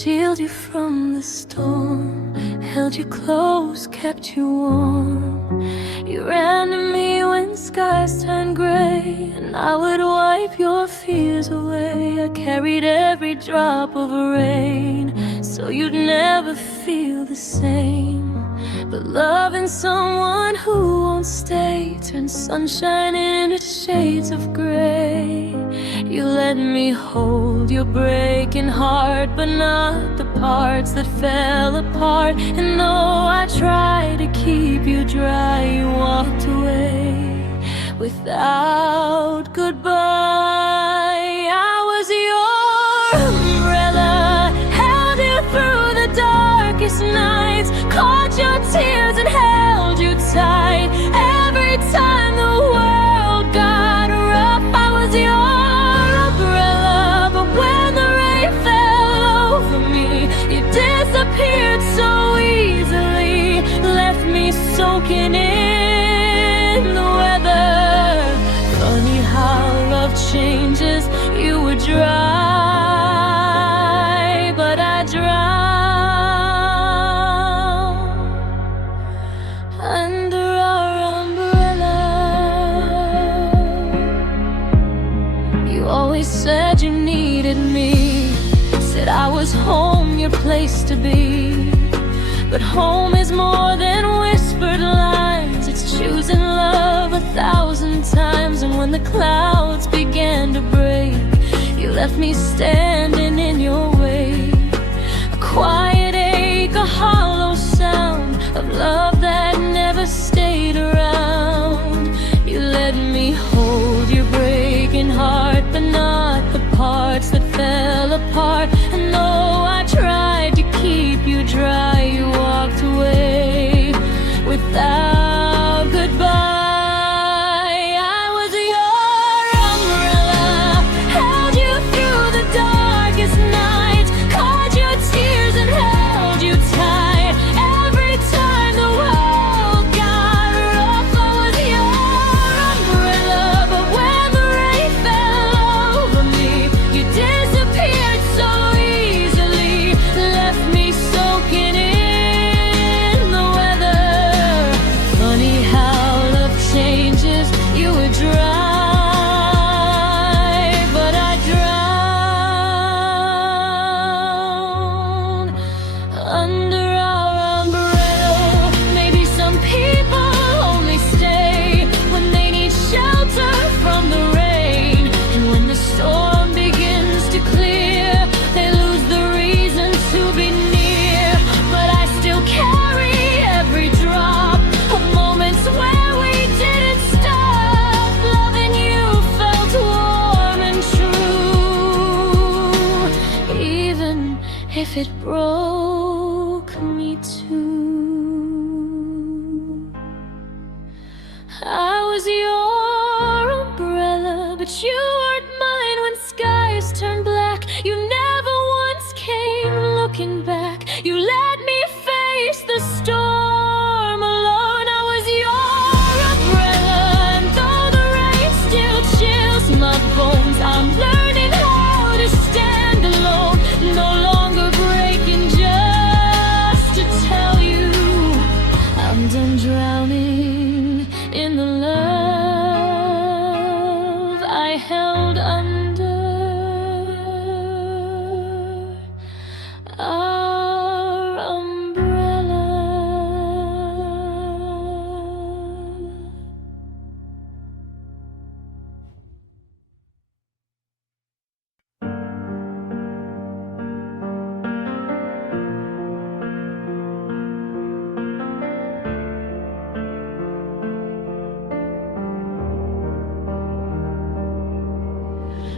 shield you from the storm, held you close, kept you warm. You ran to me when skies turned gray, and I would wipe your fears away. I carried every drop of rain, so you'd never feel the same. But loving someone who won't stay turns sunshine into shades of gray. You let me hold your breaking heart, but not the parts that fell apart. And though I tried to keep you dry, you walked away without goodbye. I was your umbrella, held you through the darkest nights, caught your tears and held you tight. Every time the world got rough, I was your umbrella. But when the rain fell over me, you disappeared so easily, left me soaking in the weather. Funny how love changes. You were dry, but I drowned under our umbrella. You always said you needed me, said I was home, your place to be. But home is more than whispered lines, it's choosing love 1,000 times. And when the clouds began to break, you left me standing in your wake. A quiet ache, a hollow sound of love that never stayed around. You let me hold your breaking heart, but not the parts that fell apart. And though I tried to keep you dry, you walked away without goodbye. I was your umbrella, held you through the darkest nights, caught your tears and held you tight. Every time the world got rough, I was your umbrella. But when the rain fell over me, you disappeared so easily, left me soaking in the weather. Funny how love changes. You were dry, but I drowned under our umbrella. Maybe some people only stay when they need shelter from the rain. And when the storm begins to clear, they lose the reason to be near. But I still carry every drop of moments where we didn't stop. Loving you felt warm and true, even if it broke me too. I was your umbrella, but you weren't mine when skies turned black. You never once came looking back. You let me face the storm alone. I was your umbrella, and though the rain still chills my bones, I'm learning how to stand alone, no longer breaking just to tell you I'm done drowning in the love I held under our umbrella.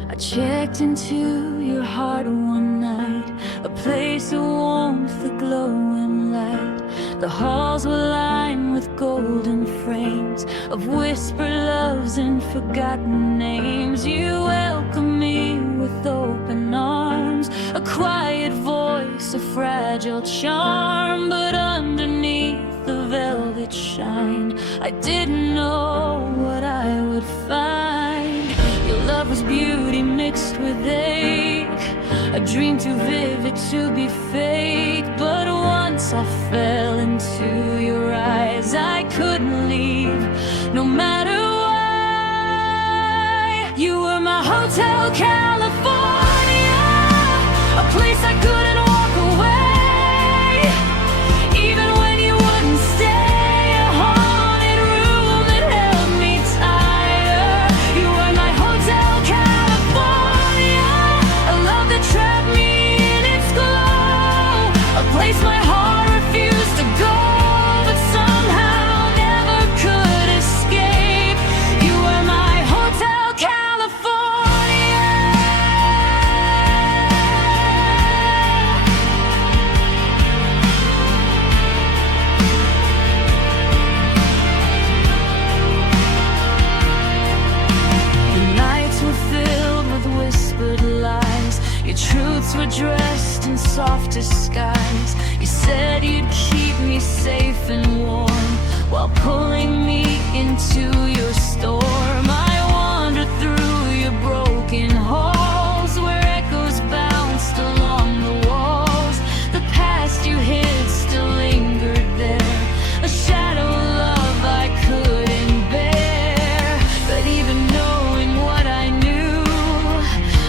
I checked into your heart one night, a place of warmth, a glowing light. The halls were lined with golden frames of whispered loves and forgotten names. You welcomed me with open arms, a quiet voice, a fragile charm. But underneath the velvet shine, I didn't know what I would find. Your love was beauty mixed with ache, a dream too vivid to be fake, but once I fell into your eyes, I couldn't leave, no matter why. You were my Hotel California, a place I couldn't walk away, even when you wouldn't stay, a haunted room that held me tighter. You were my Hotel California, a love that trapped me in its glow, a place my heart refused to go, but somehow never could escape. You were my Hotel California. The nights were filled with whispered lies, your truths were dressed in soft disguise. You said you'd keep me safe and warm while pulling me into your storm. I wandered through your broken halls where echoes bounced along the walls. The past you hid still lingered there, a shadow of love I couldn't bear. But even knowing what I knew,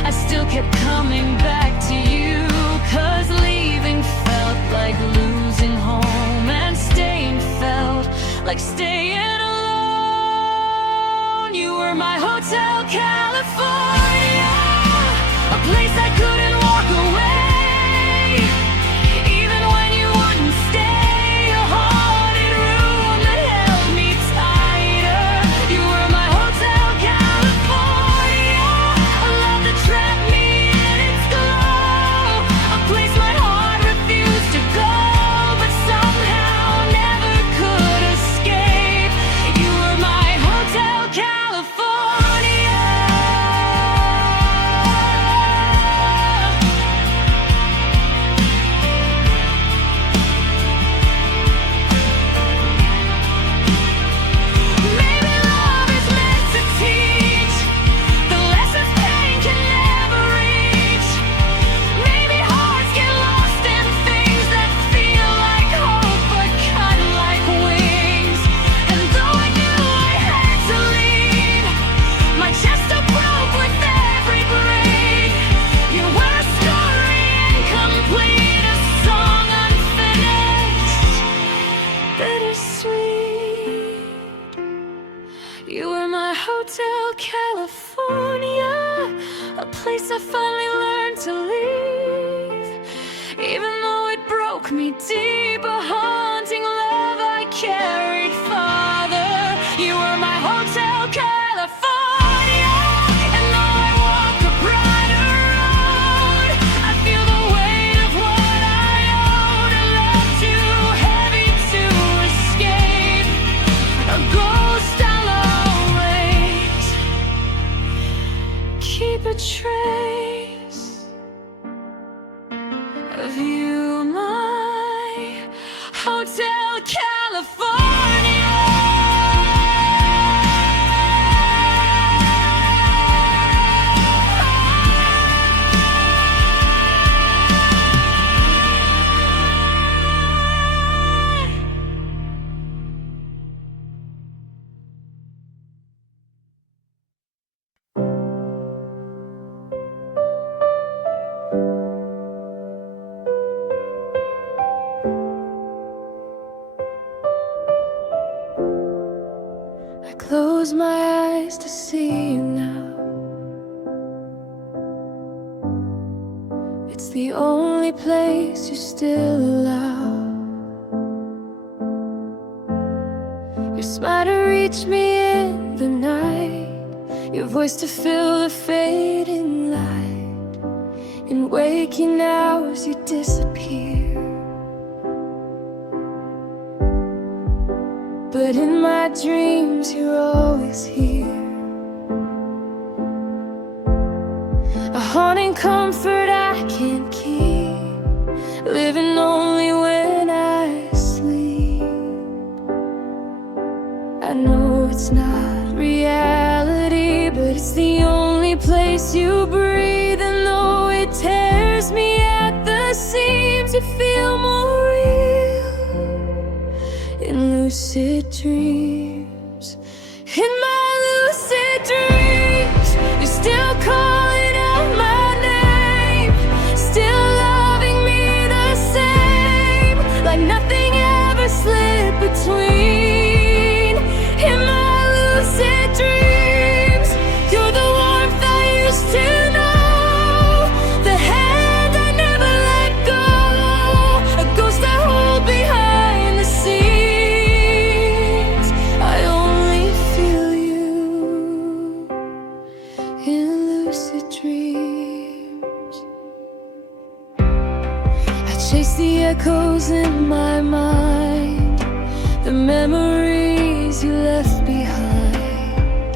I still kept coming back to you, 'cause leaving felt like losing home, and staying felt like staying alone. You were my Hotel California, a place I couldn't walk away, even when you wouldn't stay, a haunted room that held me tighter. You were my Hotel California, a love that trapped me in its glow, a place my heart refused to go, but somehow never could escape. You were my Hotel California. Maybe love is meant to teach the lessons pain can never reach. Maybe hearts get lost in things that feel like hope but cut like wings. And though I knew I had to leave, my chest still broke with every break. You were a story incomplete, a song unfinished, bittersweet. You were my Hotel California, a place I finally learned to leave, even though it broke me deep, a haunting love I carried farther. You were my Hotel California, and though I walk a brighter road, I feel the weight of what I owed, a love too heavy to escape, a ghost I'll always keep a trace of you, my Hotel California. I close my eyes to see you now. It's the only place you still allow your smile to reach me in the night, your voice to fill the fading light. In waking hours you disappear, but in my dreams you're always here. A haunting comfort I can't keep, living only when I sleep. I know it's not reality, but it's the only place you breathe. And though it tears me lucid dreams. In my lucid dreams, you're still calling out my name, still loving me the same, like nothing ever slipped between. In my lucid dreams, you're the warmth I used to know, the hand I never let go, a ghost I hold behind the scenes. I only feel you in lucid dreams. I chase the echoes in my mind, the memories you left behind.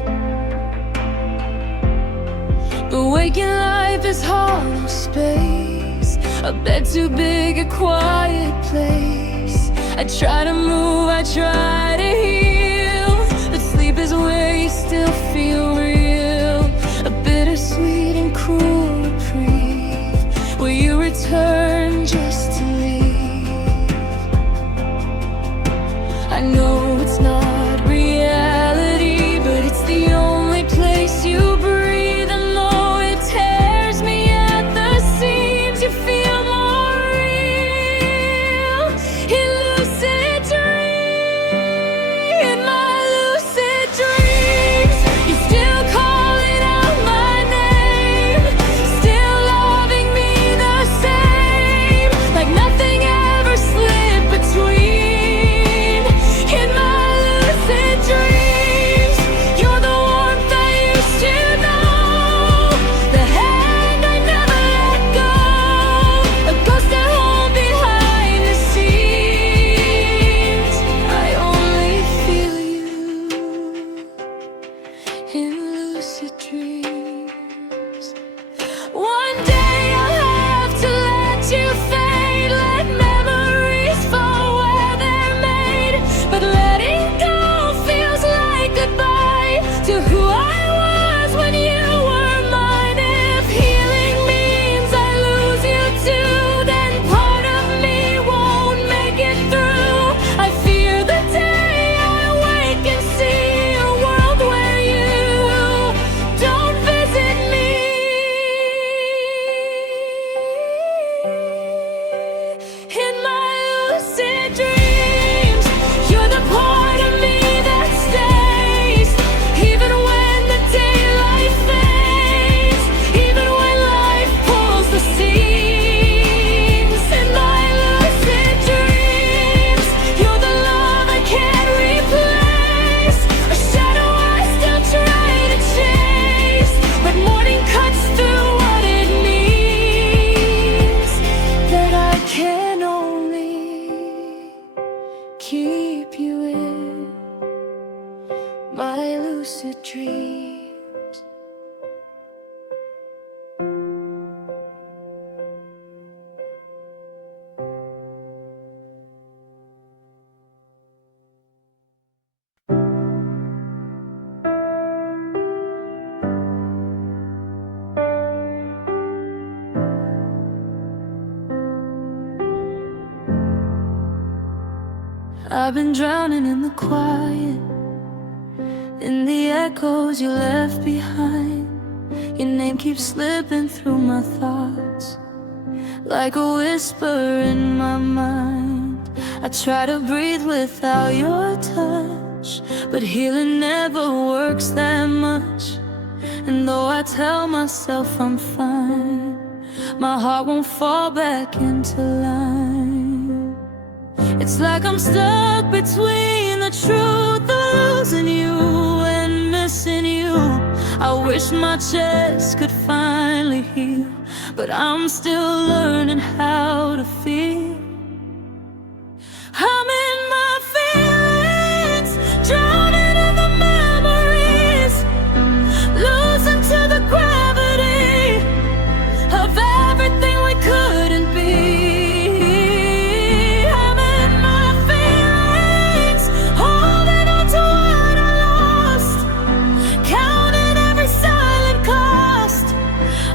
But waking life is hollow space, a bed too big, a quiet place. I try to move, I try to heal, but sleep is where you still feel real. A bittersweet and cruel reprieve, where you return just to leave. I know it's not reality, but it's the only place you breathe. And though it tears me at the seams, you feel more real in lucid dreams. In my lucid dreams, you're still calling out my name, still loving me the same, like nothing ever slipped between. In my lucid dreams, you're the warmth I used to know, the hand I never let go, a ghost I hold behind the scenes. I only feel you in lucid dreams. One day I'll have to let you fade, let memories fall where they're made. But letting go feels like goodbye to who I was when you were mine. If healing means I lose you too, then part of me won't make it through. I fear the day I wake and see a world where you don't visit me. In my lucid dreams, you're the part of me that stays, even when the daylight fades, even when life pulls the seams. In my lucid dreams, you're the love I can't replace, a shadow I still try to chase, but morning cuts through what it means, that I can only keep you in my lucid dreams. I've been drowning in the quiet, in the echoes you left behind. Your name keeps slipping through my thoughts, like a whisper in my mind. I try to breathe without your touch, but healing never works that much. And though I tell myself I'm fine, my heart won't fall back into line. It's like I'm stuck between the truth of losing you and missing you. I wish my chest could finally heal, but I'm still learning how to feel. I'm in my feelings, drowning in the memories, losing to the gravity of everything we couldn't be. I'm in my feelings, holding on to what I lost, counting every silent cost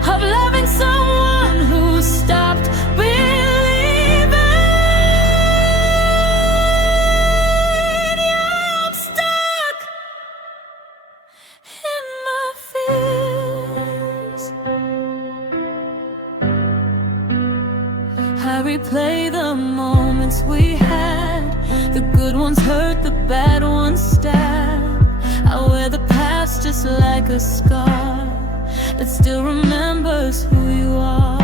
of loving someone who stopped believing. replay the moments we had. The good ones hurt, the bad ones stab. I wear the past just like a scar that still remembers who you are.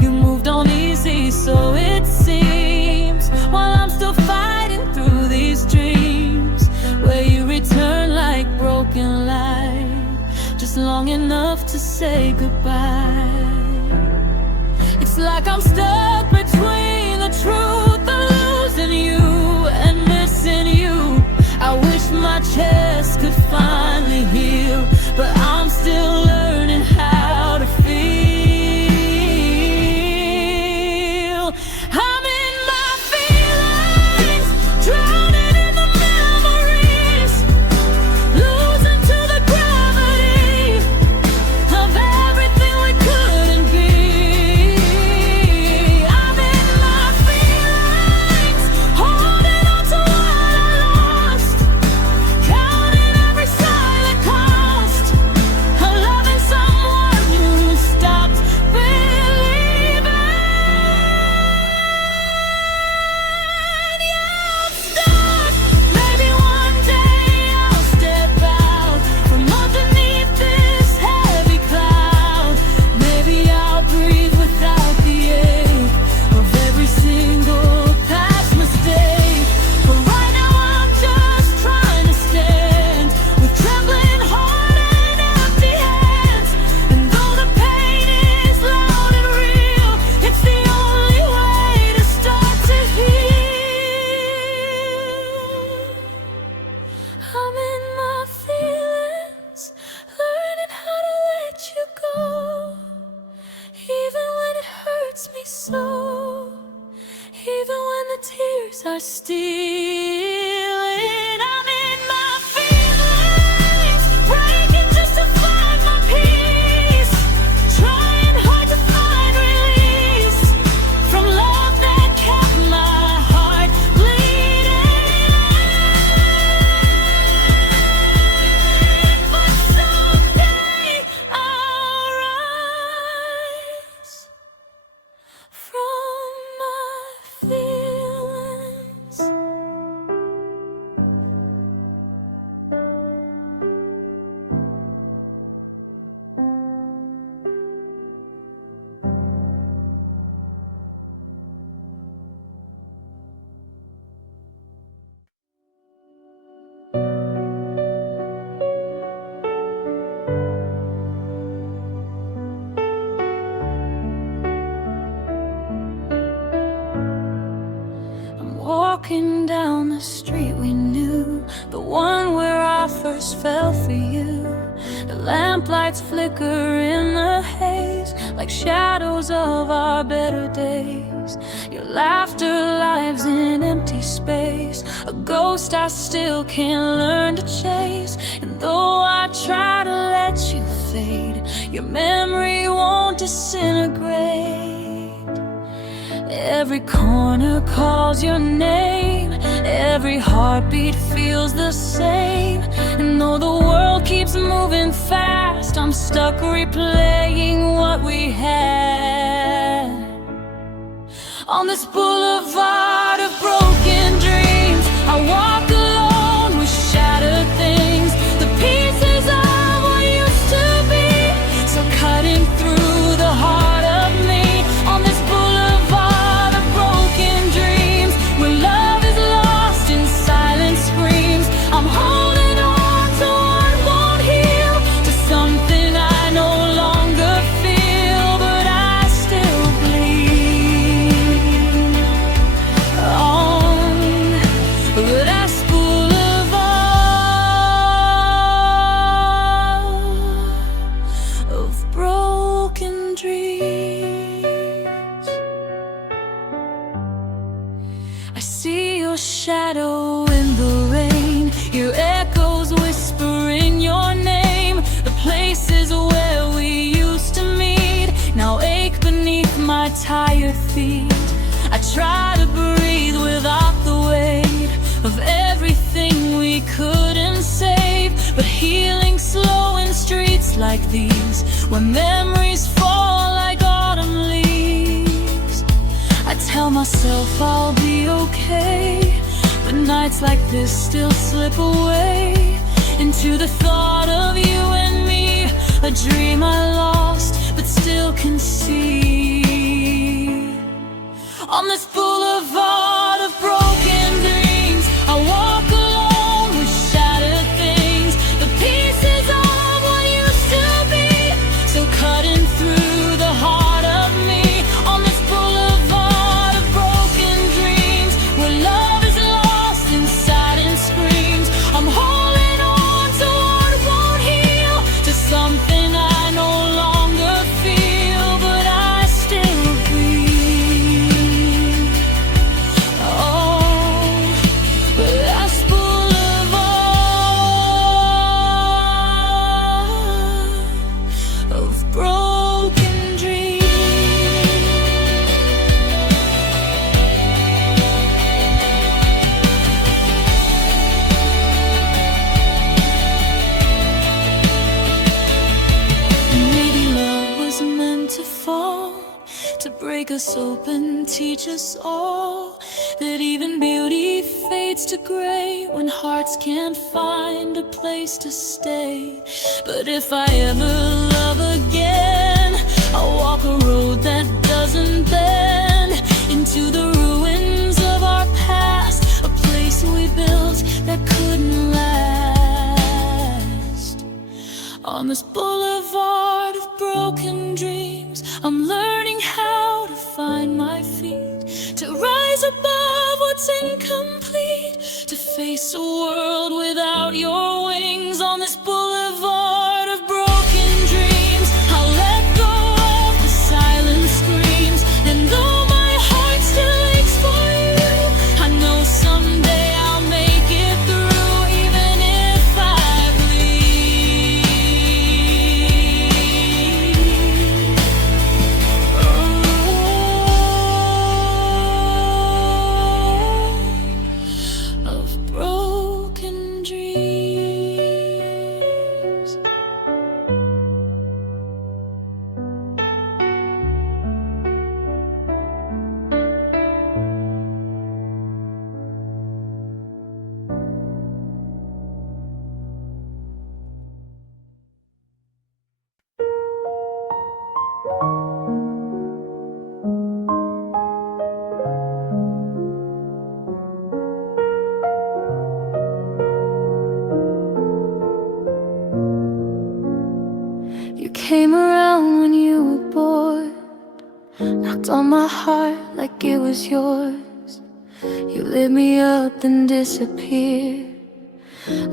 You moved on easy, so it seems, while I'm still fighting through these dreams, where you return like broken light, just long enough to say goodbye. It's like I'm stuck between the truth of losing you and missing you. I wish my chest could finally heal, but I'm still learning how to feel. I'm in my feelings, drowning in the memories, losing to the gravity of everything we couldn't be. I'm in my feelings, holding on to what I lost, counting every silent cost of loving someone who stopped believing. Yeah, I'm stuck. Maybe one day I'll step out from underneath this heavy cloud. Maybe I'll breathe without the ache of every single past mistake. But right now I'm just trying to stand with trembling heart and empty hands. And though the pain is loud and real, it's the only way to start to heal. I'm in my feelings, learning how to let you go, even when it hurts me so, even when the tears are stealing. I'm in my feelings, breaking just to find my peace, trying hard to find release from love that kept my heart bleeding. But someday I'll rise from my feelings. I'm walking down the street we knew, the one where I first fell for you. The lamplights flicker in the haze like shadows of our better days. Your laughter lives in empty space, a ghost I still can't learn to chase. And though I try to let you fade, your memory won't disintegrate. Every corner calls your name, every heartbeat feels the same. And though the world keeps moving fast, I'm stuck replaying what we had on this boulevard of broken dreams. I walk alone with shattered things, the pieces of what used to be, so cutting through the heart of me. On this boulevard of broken dreams, where love is lost in silent screams, I'm holding on to what won't heal, to something I no longer feel, but I still bleed on that's boulevard of broken dreams. I see your shadow in the rain, your echoes whispering your name. The places where we used to meet now ache beneath my tired feet. I try to breathe without the weight of everything we couldn't save, but healing slow in streets like these, where memories fall like autumn leaves. tell myself I'll be okay, but nights like this still slip away into the thought of you and me, a dream I lost but still can see. On this boulevard of broken dreams, I walk alone with shattered things, the pieces of what used to be, still cutting through the heart of me. On this boulevard of broken dreams, where love is lost inside and screams, I'm holding on to what won't heal, to something I no longer feel, but I still breathe. Oh, but that's boulevard of broken dreams. Maybe love was meant to fall, to break us open, teach us all that even beauty fades to gray when hearts can't find a place to stay. But if I ever love again, I'll walk a road that doesn't bend into the ruins of our past, a place we built that couldn't last. On this boulevard of broken dreams, I'm learning how to find my feet, to rise above what's incomplete, to face a world without your wings. On this boulevard of broken dreams, I'll let go of the silent screams, and though my heart still aches for you, I know someday I'll make it through, even if I bleed. Of broken dreams. You came around when you were bored, knocked on my heart like it was yours. You lit me up then disappeared,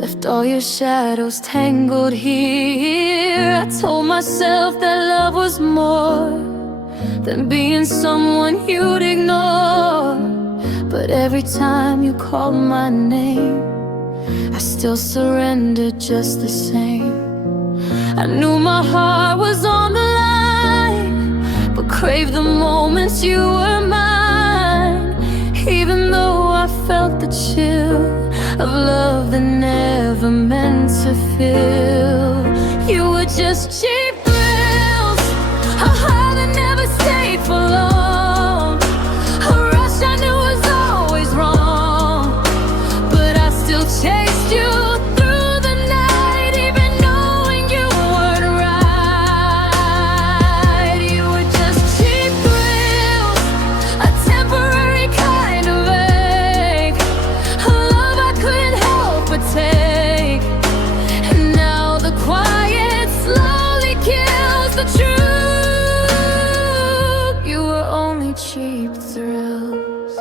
left all your shadows tangled here. I told myself that love was more than being someone you'd ignore, but every time you called my name, I still surrendered just the same. I knew my heart was on the line, but craved the moments you were mine, even though I felt the chill of love that never meant to feel. You were just cheap thrills, a high that never stayed for long, a rush I knew was always wrong, but I still chased you through the night, even knowing you weren't right. You were just cheap thrills, a temporary kind of ache, a love I couldn't help but take, and now the quiet slowly kills the truth. You were only cheap thrills.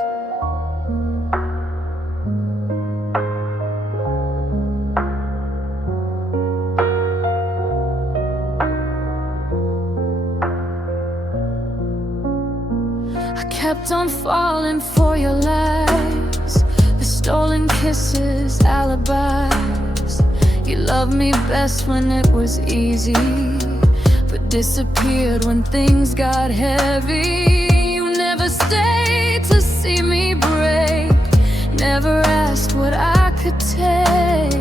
I kept on falling for your lies, the stolen kisses, alibis. You loved me best when it was easy, but disappeared when things got heavy. You never stayed to see me break, never asked what I could take.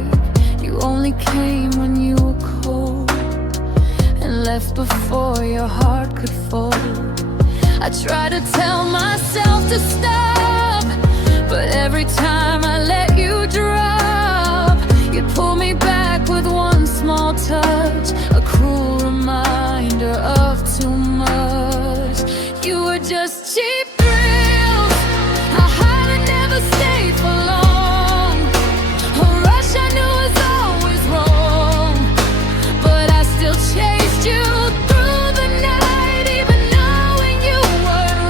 You only came when you were cold, and left before your heart could fold. I try to tell myself to stop, but every time I let you drop, you pull me back with one small touch, a cruel reminder of too much. You were just cheap thrills, a high that never stayed for long, a rush I knew was always wrong, but I still chased you through the night, even knowing you weren't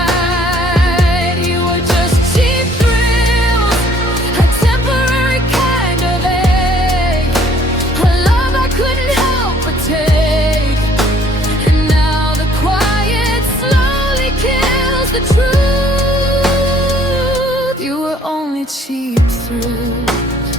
right. You were just cheap thrills, a temporary kind of ache, a love I couldn't help but take, and now the quiet slowly kills the truth. You were only cheap thrills.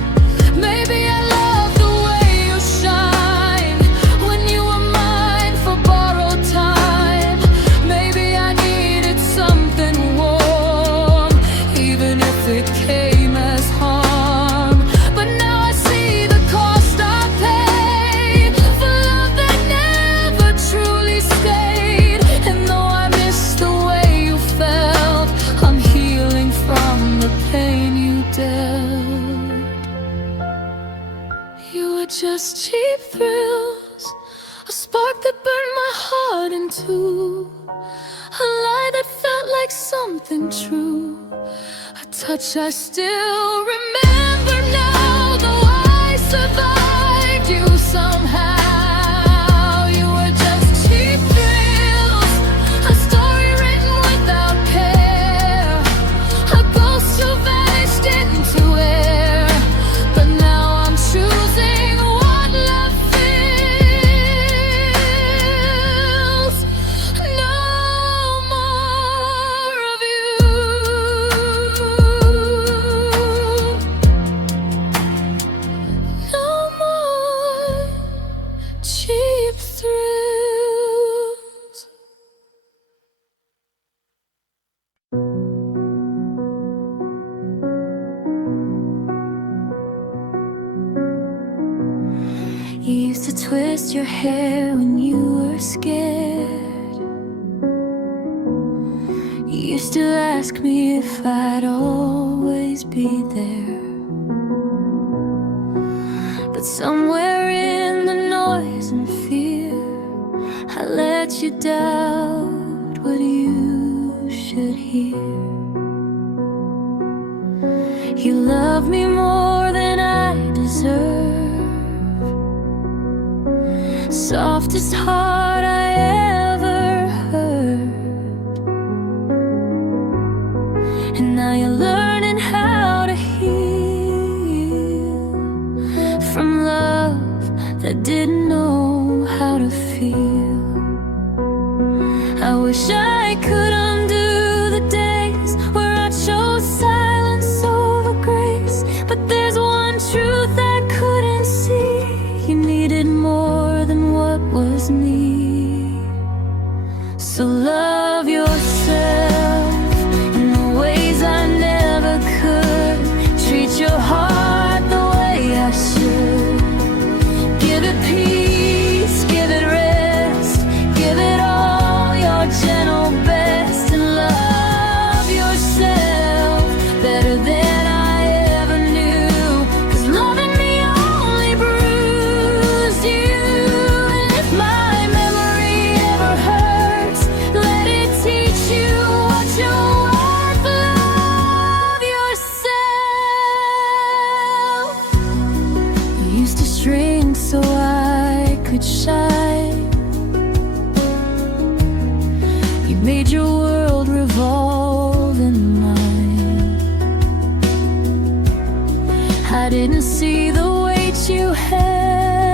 Maybe I love the way you shine when you were mine for borrowed time. Maybe I needed something warm, even if it came as harm. But now I see the cost I paid for love that never truly stayed. And though I miss the way you felt, I'm healing from the pain you dealt. You were just cheap thrills, a spark that burned my heart in two, a lie that felt like something true, a touch I still remember now, though I survived you somehow. You were just cheap thrills, a story written without care, a ghost who vanished into air. But now I'm choosing what love feels. No more of you. No more cheap thrills. You used to twist your hair when you were scared. You used to ask me if I'd always be there. But somewhere in the noise and fear, I let you doubt what you should hear. You love me more than I deserve, softest heart I ever heard. And now you're learning how to heal from love that didn't know how to feel. I wish I could undo the days where I chose silence over grace, but there's one truth I couldn't see. You needed more than what was me. So love yourself in the ways I never could. Treat your heart the way I should. Give it peace, give it rest, give it all your gentle best, and love yourself better than I ever knew. 'Cause loving me only bruised you. And if my memory ever hurts, let it teach you what you're worth. Love yourself. You used to shrink so I could shine. You made your world revolve in mine. I didn't see the weight you held,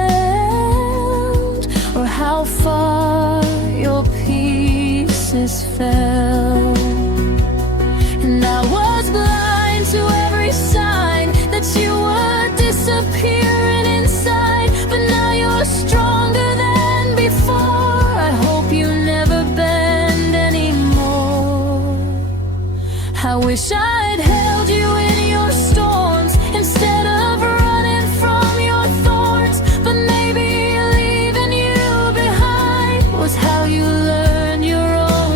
or how far your pieces fell. And I was blind to every sign that you were disappearing inside. But now you're stronger than before. I hope you never bend anymore. I wish I'd held you in your storms instead of running from your thorns. But maybe leaving you behind was how you learned your own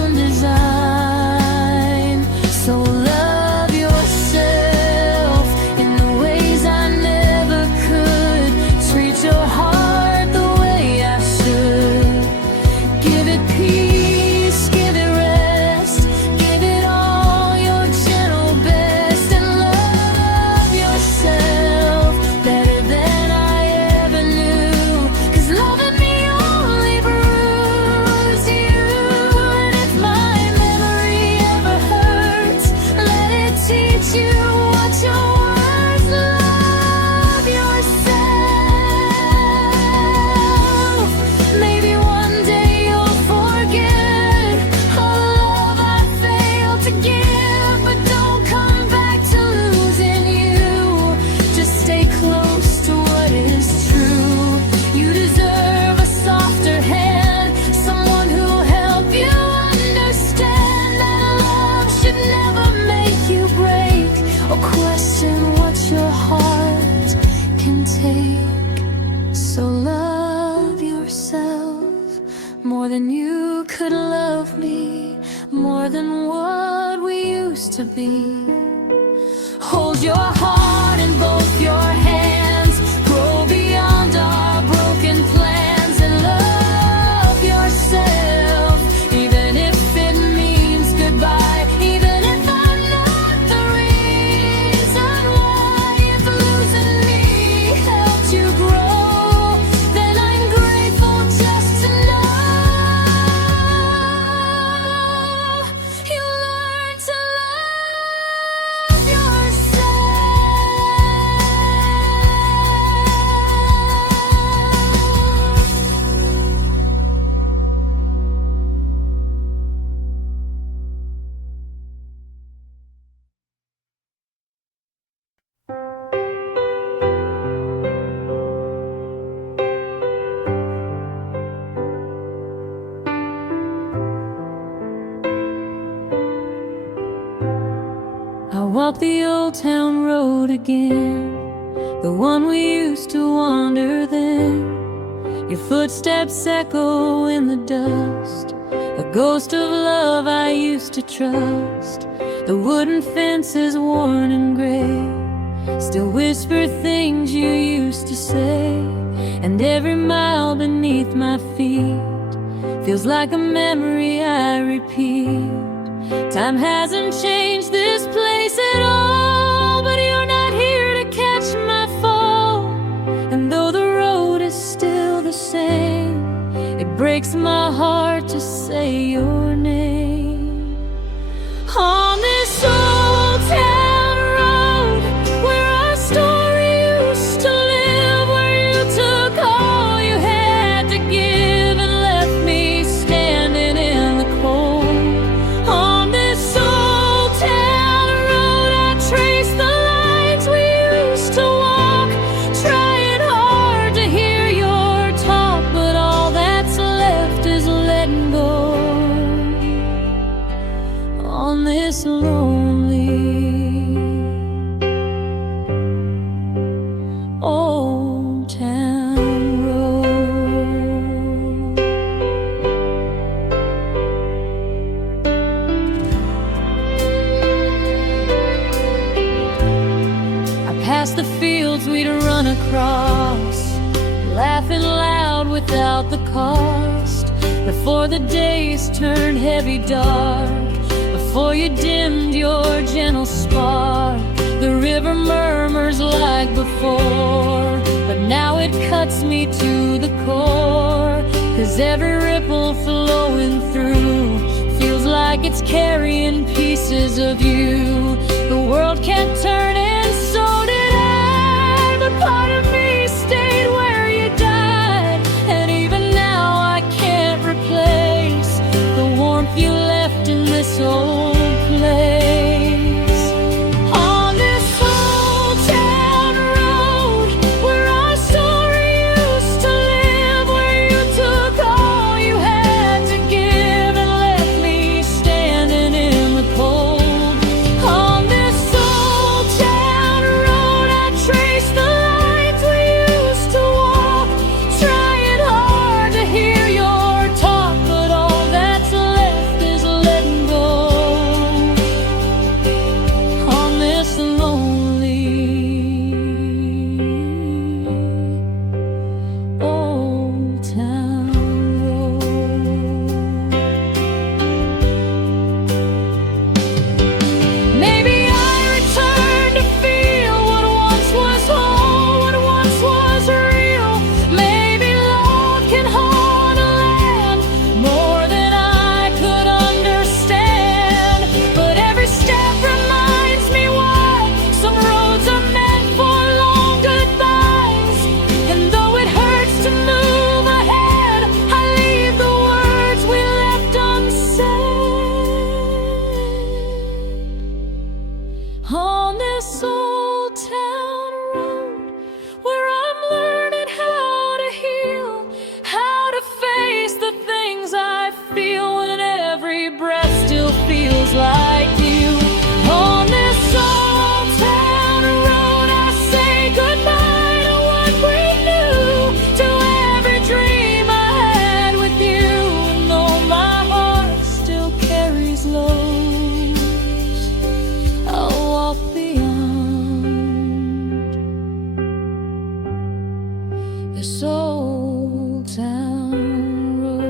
walk the old town road again, the one we used to wander then. Your footsteps echo in the dust, a ghost of love I used to trust. The wooden fence is worn and gray, still whisper things you used to say. And every mile beneath my feet feels like a memory I repeat. Time hasn't changed this place at all, but you're not here to catch my fall. And though the road is still the same, it breaks my heart to say your name. On this old town road where our story used to live, where you took all you had to give and left me standing in the cold. On this old town road I trace the lines we used to walk, trying hard to hear your talk, but all that's left is letting go. On this lonely old town road. I passed the fields we'd run across, laughing loud without the cost, before the days turned heavy dark, before you dimmed your gentle spark. The river murmurs like before, but now it cuts me to the core. 'Cause every ripple flowing through feels like it's carrying pieces of you. The world kept turning, so did I, but part of me stayed where you died. And even now I can't replace the warmth you left in this old place. On this old town road where our story used to live, where you took all you had to give and left me standing in the cold. On this old town road I trace the lines we used to walk, trying hard to hear your talk, but all that's left is letting go. On this lonely old town road. Maybe I return to feel what once was whole, what once was real. Maybe love can haunt a land more than I could understand. But every step reminds me why some roads are meant for long goodbyes. And though it hurts to move ahead, I leave the words we left unsaid. On this old town road where I'm learning how to heal, how to face the things I feel when every breath still feels like you. On this old town road I say goodbye to what we knew, to every dream I had with you. And though my heart still carries lows, I'll walk beyond this old town road.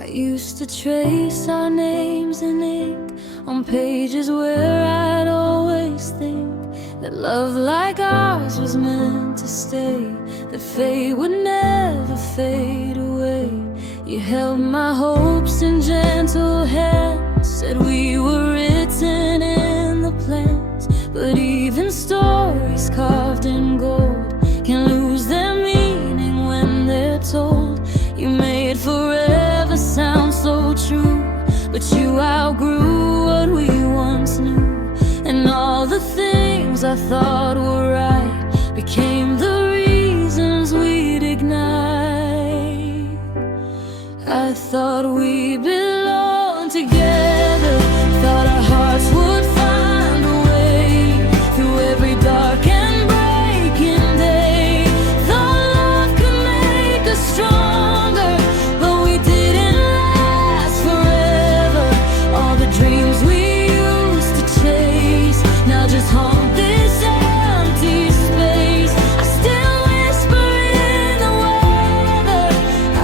I used to trace our names in ink on pages where I'd always think that love like ours was meant to stay, that fate would never fade away. You held my hopes in gentle hands, said we were written in the plan. But even stories carved in gold can lose their meaning when they're told. You made forever sound so true, but you outgrew what we once knew. And all the things I thought were right became the reasons we'd ignite. I thought we belonged together, thought our hearts would find a way through every dark and breaking day. Thought love could make us stronger, but we didn't last forever. All the dreams we used to chase now just haunt this empty space. I still whisper in the weather,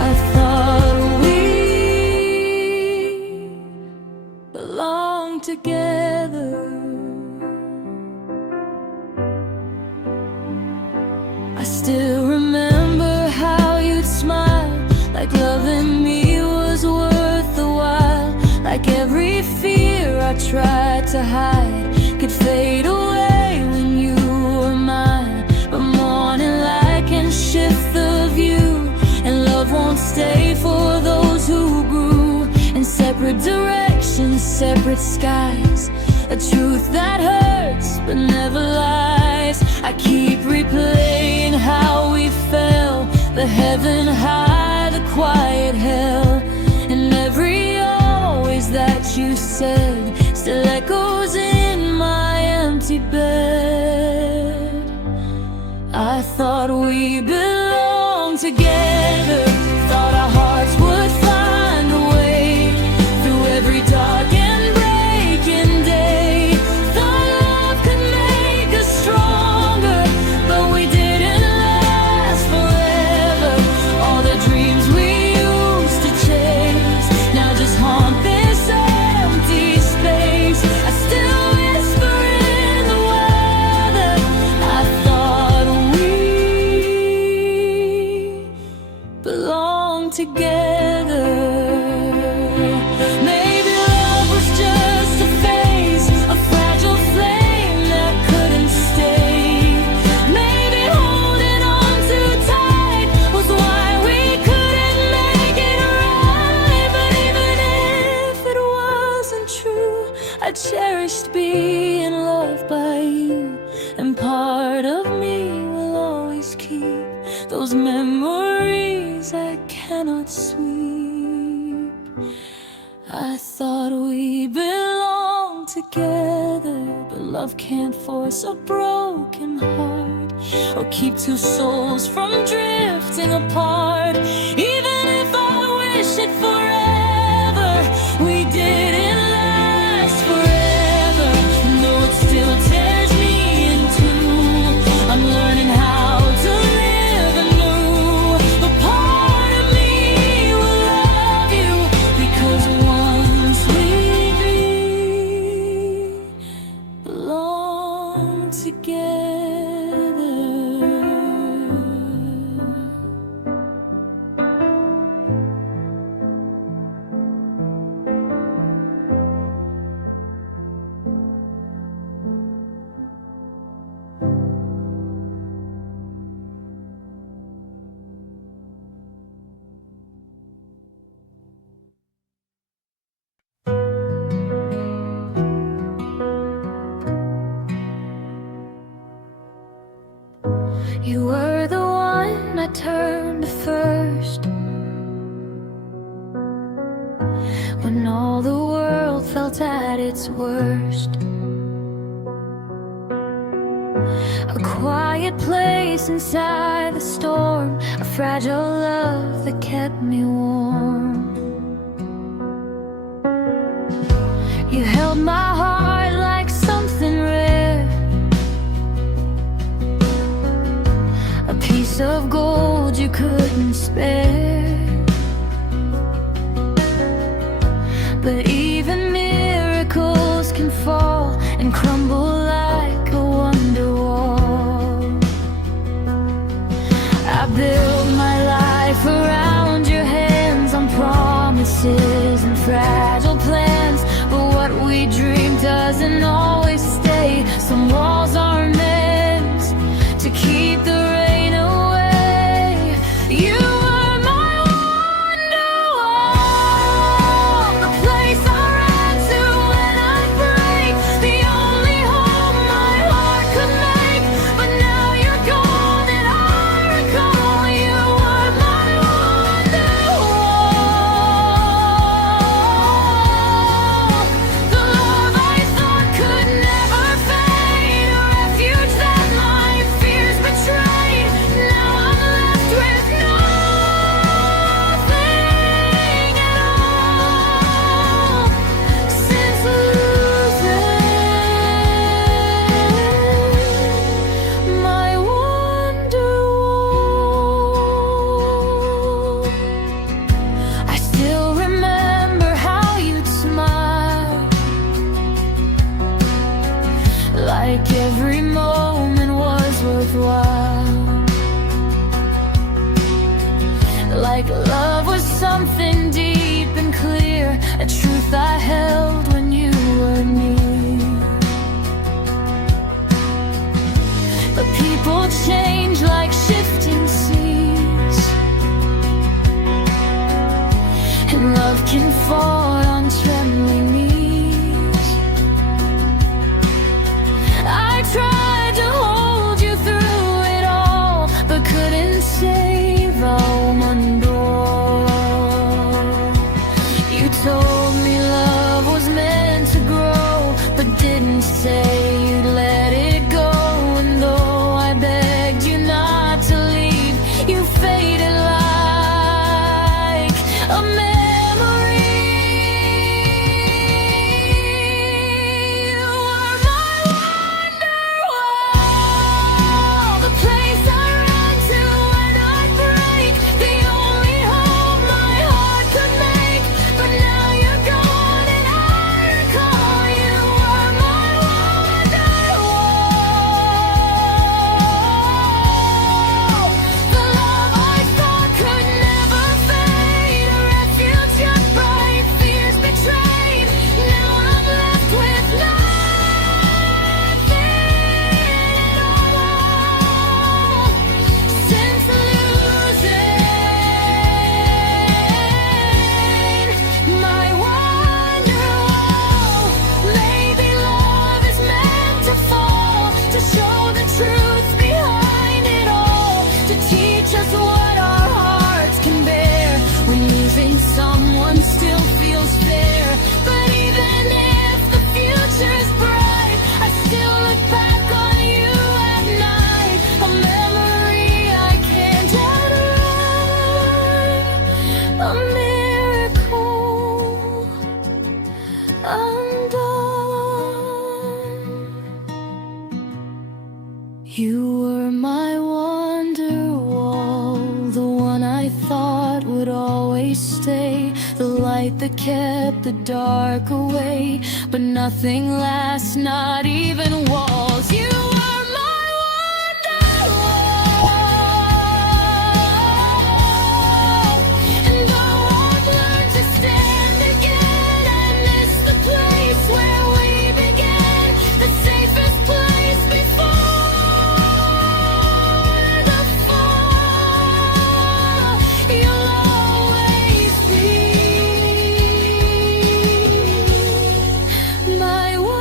I thought we belonged together. I still remember how you'd smile, like loving me was worth the while. Like every fear I tried to hide could fade away when you were mine. But morning light can shift the view, and love won't stay for those who grew in separate directions, separate skies. A truth that hurts but never lies. I keep replaying how we fell, the heaven high, the quiet hell. And every always that you said still echoes in my empty bed. I thought we belonged together, thought our hearts would find a way through every dark and breaking day. Thought love could make us stronger, but we didn't last forever. All the dreams we used to chase now just haunt this empty space. I still whisper in the weather, I thought we belonged together. Maybe love was just a phase, a fragile flame that couldn't stay. Maybe holding on too tight was why we couldn't make it right. But even if it wasn't true, I cherished being loved by you, and part of me will always keep those memories I cannot sweep. I thought we belonged together, but love can't force a broken heart or keep two souls from drifting apart. Even if I wish it forever, we didn't last forever. No, it still tears me in two. I'm learning how to live anew. The part of me will love you, because once we belong together. You were the one I turned to first when all the world felt at its worst. A quiet place inside the storm, a fragile love that kept me warm. You held my heart like something rare, a piece of gold you couldn't spare. But even miracles can fall and crumble like a wonder wall. I built my life around your hands, on promises and fragile plans. But what we dream doesn't always stay. Some walls You were my wonder wall, the one I thought would always stay, the light that kept the dark away. But nothing lasts, not even walls. You were my wonder wall, and though I've learned to stand again, I miss the place where we began, the safest place before the fall. You'll always be my wonder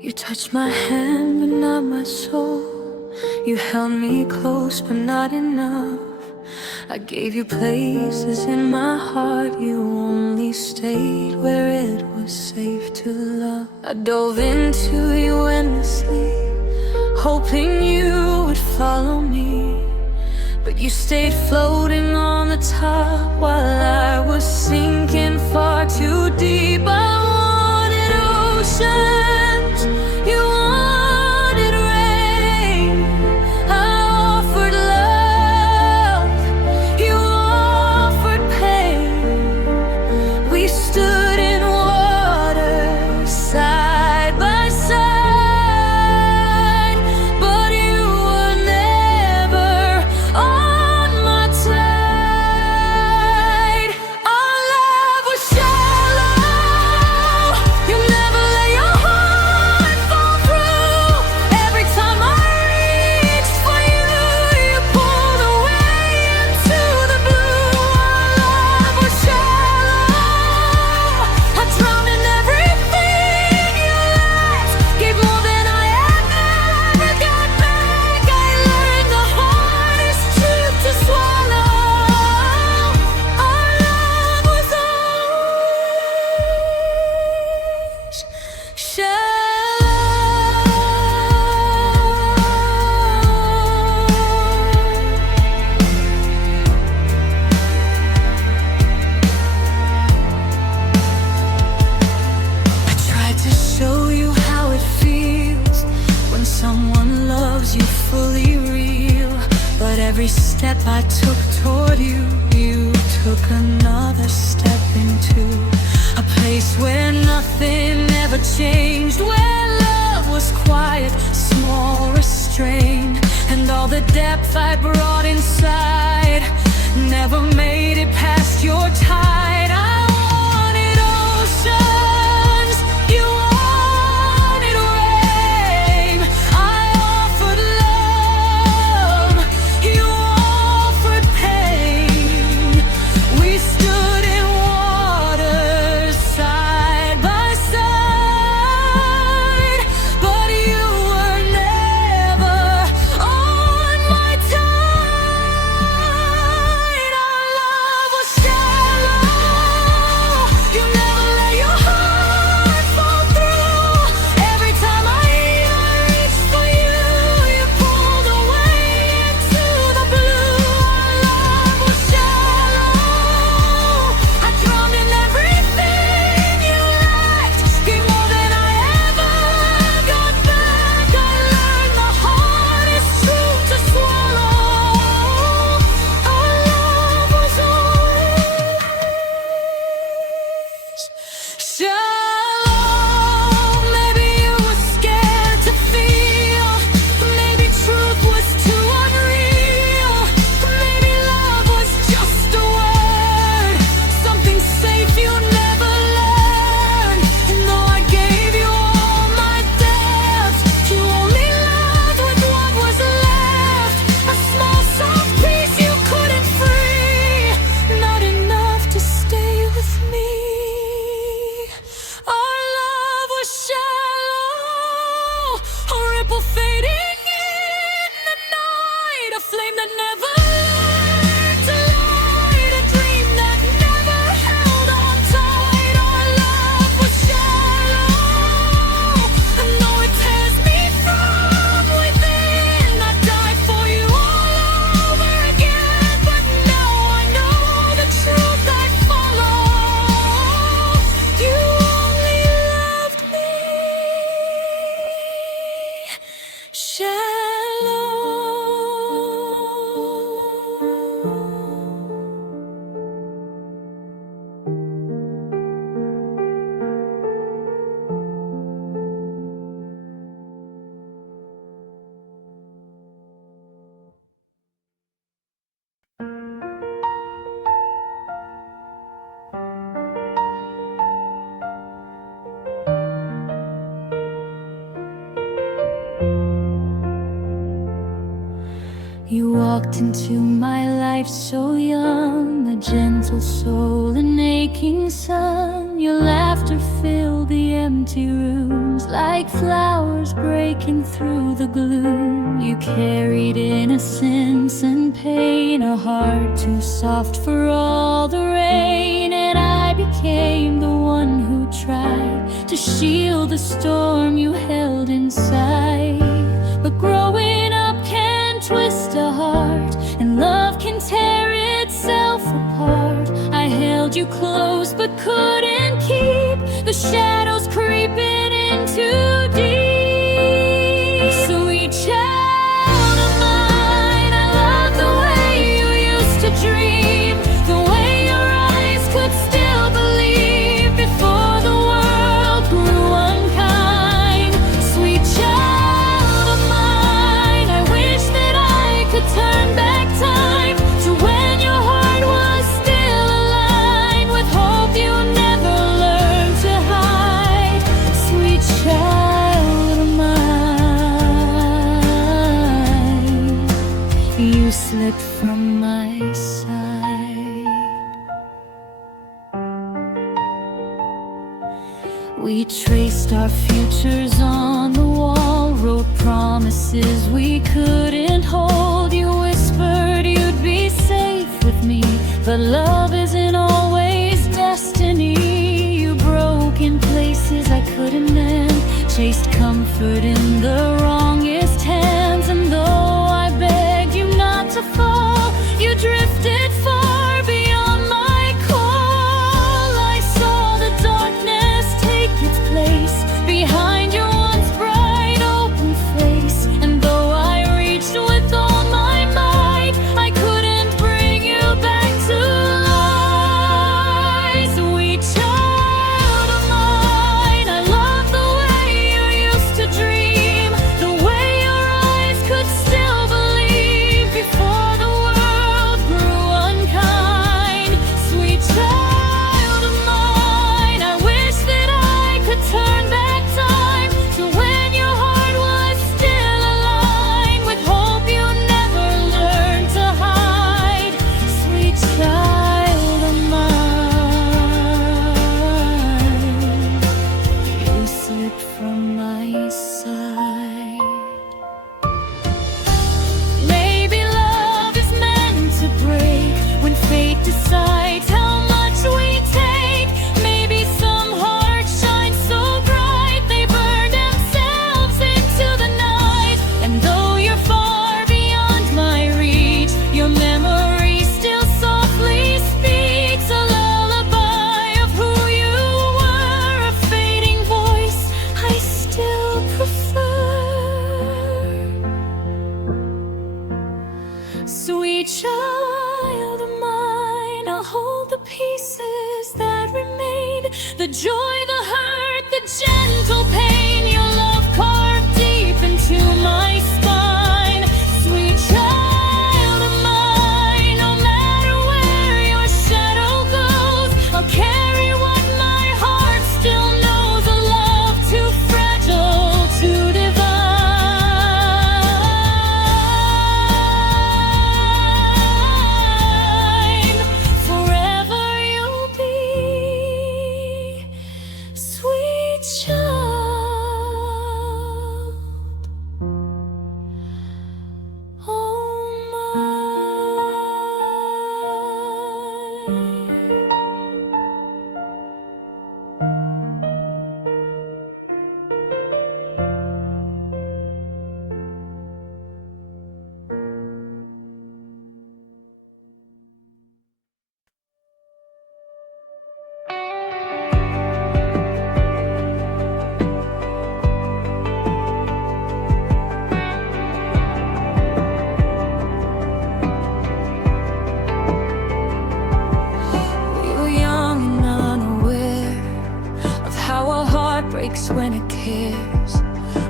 You touched my hand, but not my soul. You held me close, but not enough. I gave you places in my heart. You only stayed where it was safe to love. I dove into you endlessly, hoping you would follow me. But you stayed floating on the top while I was sinking far too deep. I wanted oceans, you wanted rain. I offered love, you offered pain. We stood in water side by side, but you were never on my tide. Our love was shallow, you never let your heart fall through. Every time I reached for you, you pulled away into the blue. Our love was shallow, I drowned in everything you left, gave more than I ever got back. I learned the hardest truth to swallow. Our love was always shallow. I tried to show you how it feels when someone loves you fully real. But every step I took toward you, you took another step into a place where nothing ever changed, where love was quiet, small, restrained, and all the depth I brought inside never made it past your tide. I wanted oceans, you wanted rain. I offered love, you offered pain. We stood in water side by side, but you were never on my tide. walked into my life so young, a gentle soul, an aching sun. Your laughter filled the empty rooms like flowers breaking through the gloom. You carried innocence and pain, a heart too soft for all the rain. And I became the one who tried to shield the storm you held inside. But growing up can twist a heart, and love can tear itself apart. I held you close but couldn't keep the shadows creeping in too deep. Sweet child of mine, I love the way you used to dream, the way your eyes could still believe before the world grew unkind. Sweet child of mine, I wish that I could turn back time to when your heart was still aligned with hope you never learned to hide. Sweet child of mine, you slipped from my side. We traced our futures on the wall, wrote promises we couldn't hold. You whispered you'd be safe with me, but love isn't always destiny. You broke in places I couldn't mend, chased comfort in the wrongest hands. And though I begged you not to fall, you drifted far beyond my call. I saw the darkness take its place behind your once bright open face. And though I reached with all my might, I couldn't bring you back to life. Sweet child of mine, I love the way you used to dream, the way your eyes could still believe before the world grew unkind. Sweet child of mine, I wish that I could turn back time to when your heart was still aligned with hope you never learned to hide. Sweet child of mine, you slipped from my side. Maybe love is meant to break when fate decides how much we take. Maybe some hearts shine so bright they burn themselves into the night. And though you're far beyond my reach, your memory still softly speaks a lullaby of who you were, a fading voice I still prefer. Sweet child of mine, I'll hold the pieces that remain, the joy, the hurt, the gentle pain your love carved deep into my spine. Sweet child of mine, no matter where your shadow goes, I'll carry what my heart still knows, a love too fragile to divine. Forever you'll be, sweet child of mine. We were young and unaware of how our heart breaks when it cares.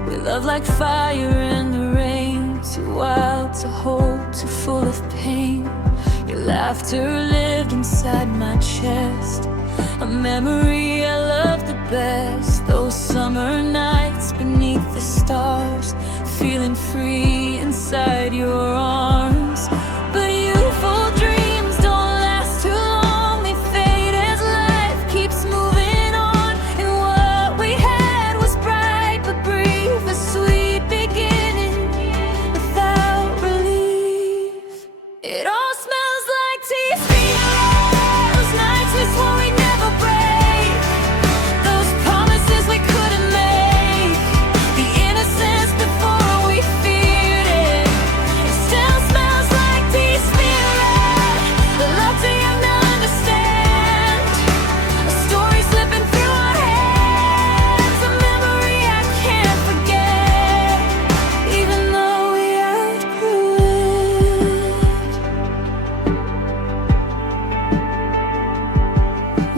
We love like fire in the rain, too wild to hold, too full of pain. Your laughter lived inside my chest, a memory I love the best. Those summer nights beneath the stars, feeling free inside your arms.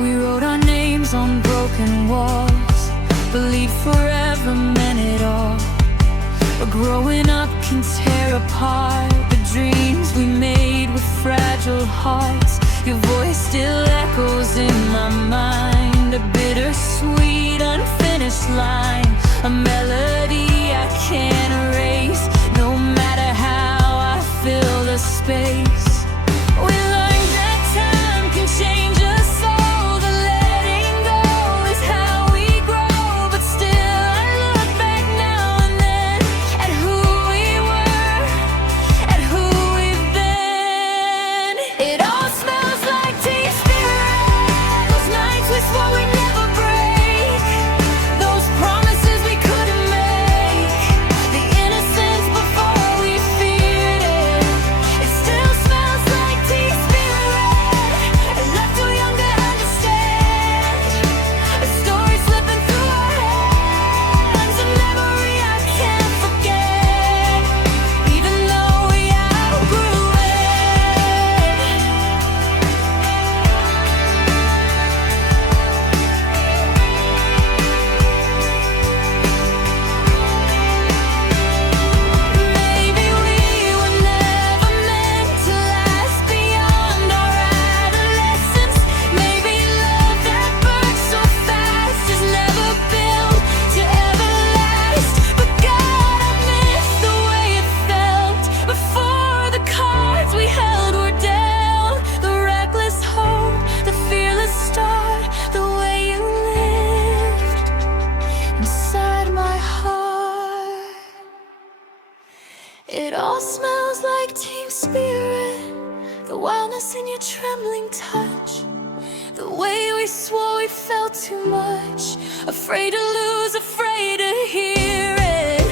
We wrote our names on broken walls, believed forever meant it all. But growing up can tear apart the dreams we made with fragile hearts. Your voice still echoes in my mind, a bittersweet, unfinished line, a melody I can't erase, no matter how I fill the space. We learned that time can change us all, that letting go is how we grow. But still I look back now and then at who we were, at who we've been. It all smells like teen spirit, those nights we swore we'd never break, those promises we couldn't make, the innocence before we feared it. It still smells like teen spirit, and left too young to understand, a story slipping through our hands, a memory I can't forget, even though we outgrew it. Maybe we were never meant to last beyond our adolescence. Maybe love that burns so fast is never built to ever last. But God, I miss the way it felt before the cards we held were dealt. The reckless hope, the fearless start, the way you lived inside my heart. It all smells like team spirit, the wildness in your trembling touch, the way we swore we felt too much, afraid to lose, afraid to hear it.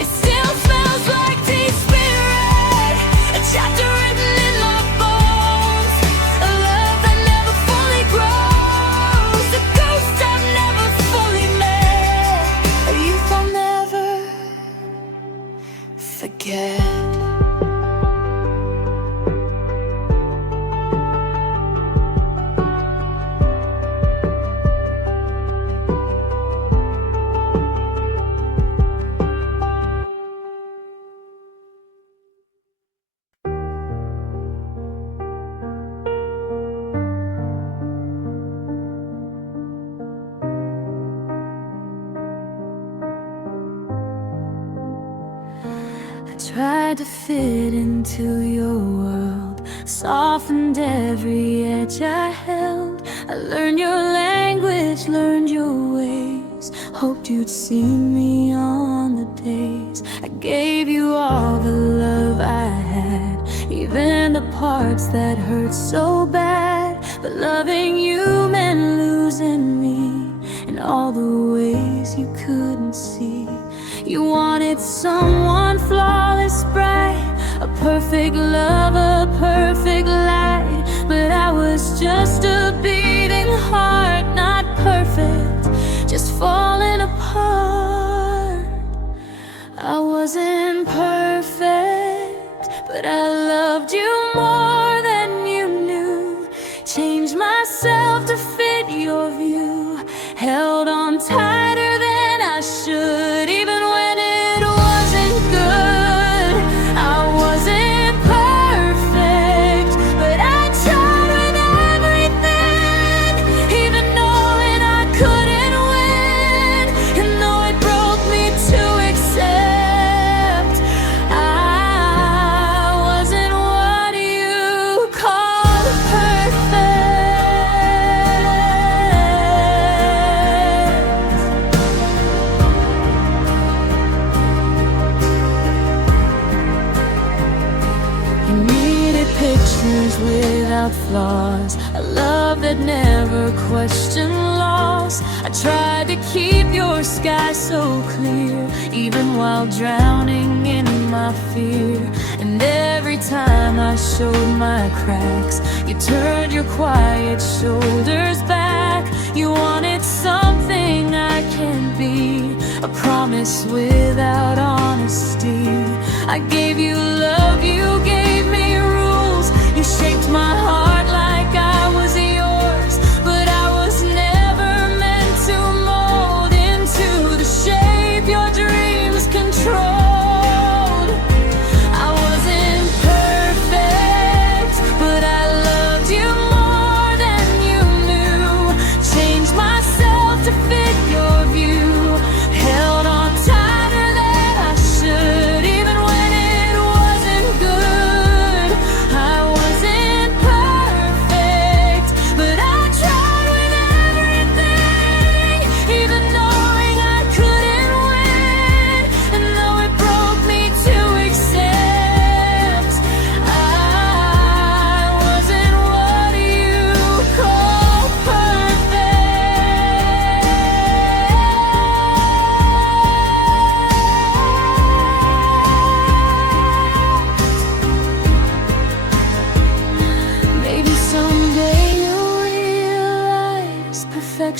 It still smells like team spirit, a chapter written in my bones, a love that never fully grows, a ghost I've never fully met, a youth I'll never forget. I tried to fit into your world, softened every edge I held. I learned your language, learned your ways, hoped you'd see me on the days I gave you all the love I had, even the parts that hurt so bad. But loving you meant losing me in all the ways you couldn't see. You wanted someone flawless, bright, a perfect love, a perfect light. But I was just a beating heart, not perfect, just falling apart. I wasn't perfect, but I loved you more than you knew. Changed myself to fit your view, held on tighter than I should, even when it wasn't good. I wasn't perfect, but I tried with everything, even knowing I couldn't win, and though it broke me to accept I wasn't what you call perfect. You needed pictures without flaws, a love that never questioned loss. I tried to keep your sky so clear, even while drowning in my fear. And every time I showed my cracks, you turned your quiet shoulders back. You wanted something I can't be, a promise without honesty. I gave you love, you gave me rules. You shaped my heart like I was yours, but I was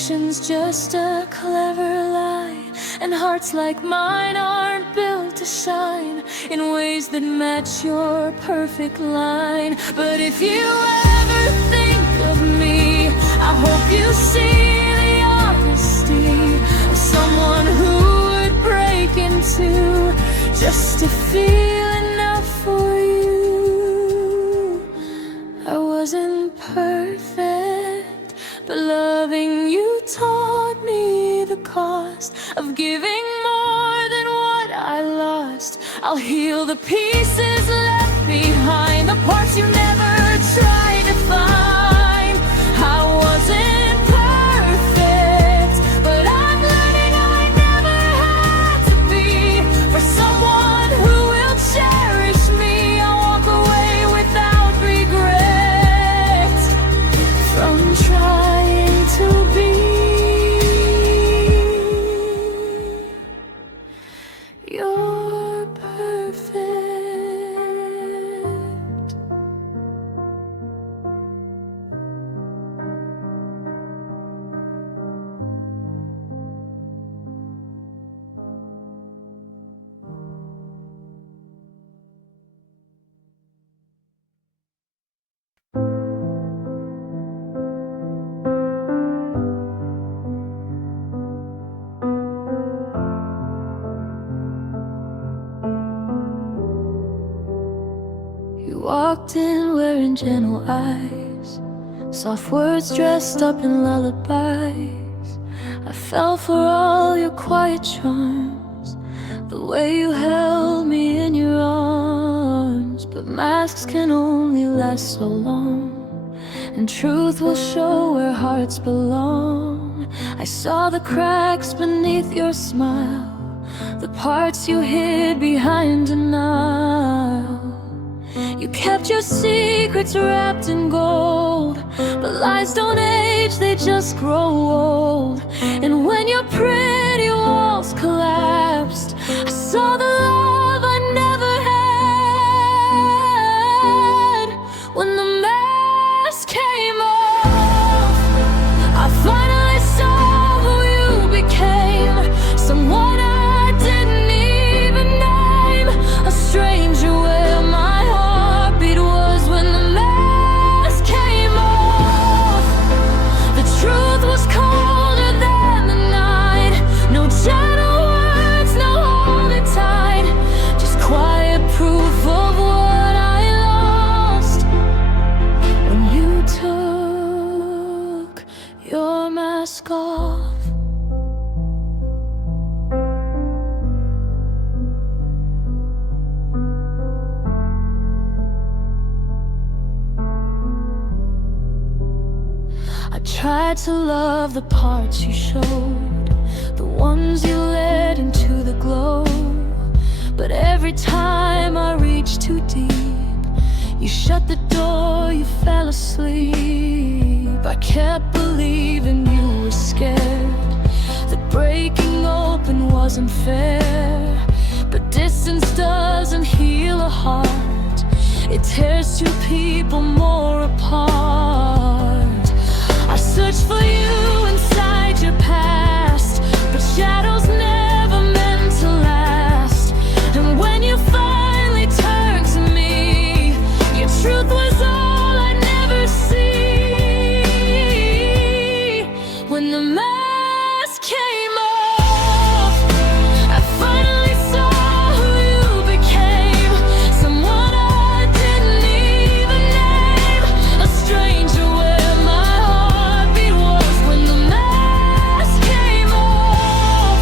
perfection's just a clever lie, and hearts like mine aren't built to shine in ways that match your perfect line. But if you ever think of me, I hope you see the honesty of someone who would break in two just to feel enough for you. I wasn't perfect, but loving you taught me the cost of giving more than what I lost. I'll heal the pieces left behind, the parts you never tried to find. I wasn't perfect, but I'm learning I never had to be. For someone who will cherish me, I'll walk away without regret from trying to be your perfect. You walked in wearing gentle eyes, soft words dressed up in lullabies. I fell for all your quiet charms, the way you held me in your arms. But masks can only last so long, and truth will show where hearts belong. I saw the cracks beneath your smile, the parts you hid behind denial. You kept your secrets wrapped in gold, but lies don't age, they just grow old. And when your pretty walls collapsed, I saw the love I never had. When the mask came off, I finally saw who you became. Someone I didn't even name, a stranger where my heartbeat was. When the mask came off, the truth was colder than the night. No gentle words, no holding tight, just quiet proof of what I lost when you took your mask off. I tried to love the parts you showed, the ones you led into the glow. But every time I reached too deep, you shut the door, you fell asleep. I kept believing you were scared, that breaking open wasn't fair. But distance doesn't heal a heart, it tears two people more apart. I searched for you inside your past, but shadows never meant to last. And when you finally turned to me, your truth was all I'd never see. When the mask came off, I finally saw who you became. Someone I didn't even name, a stranger where my heartbeat was. When the mask came off,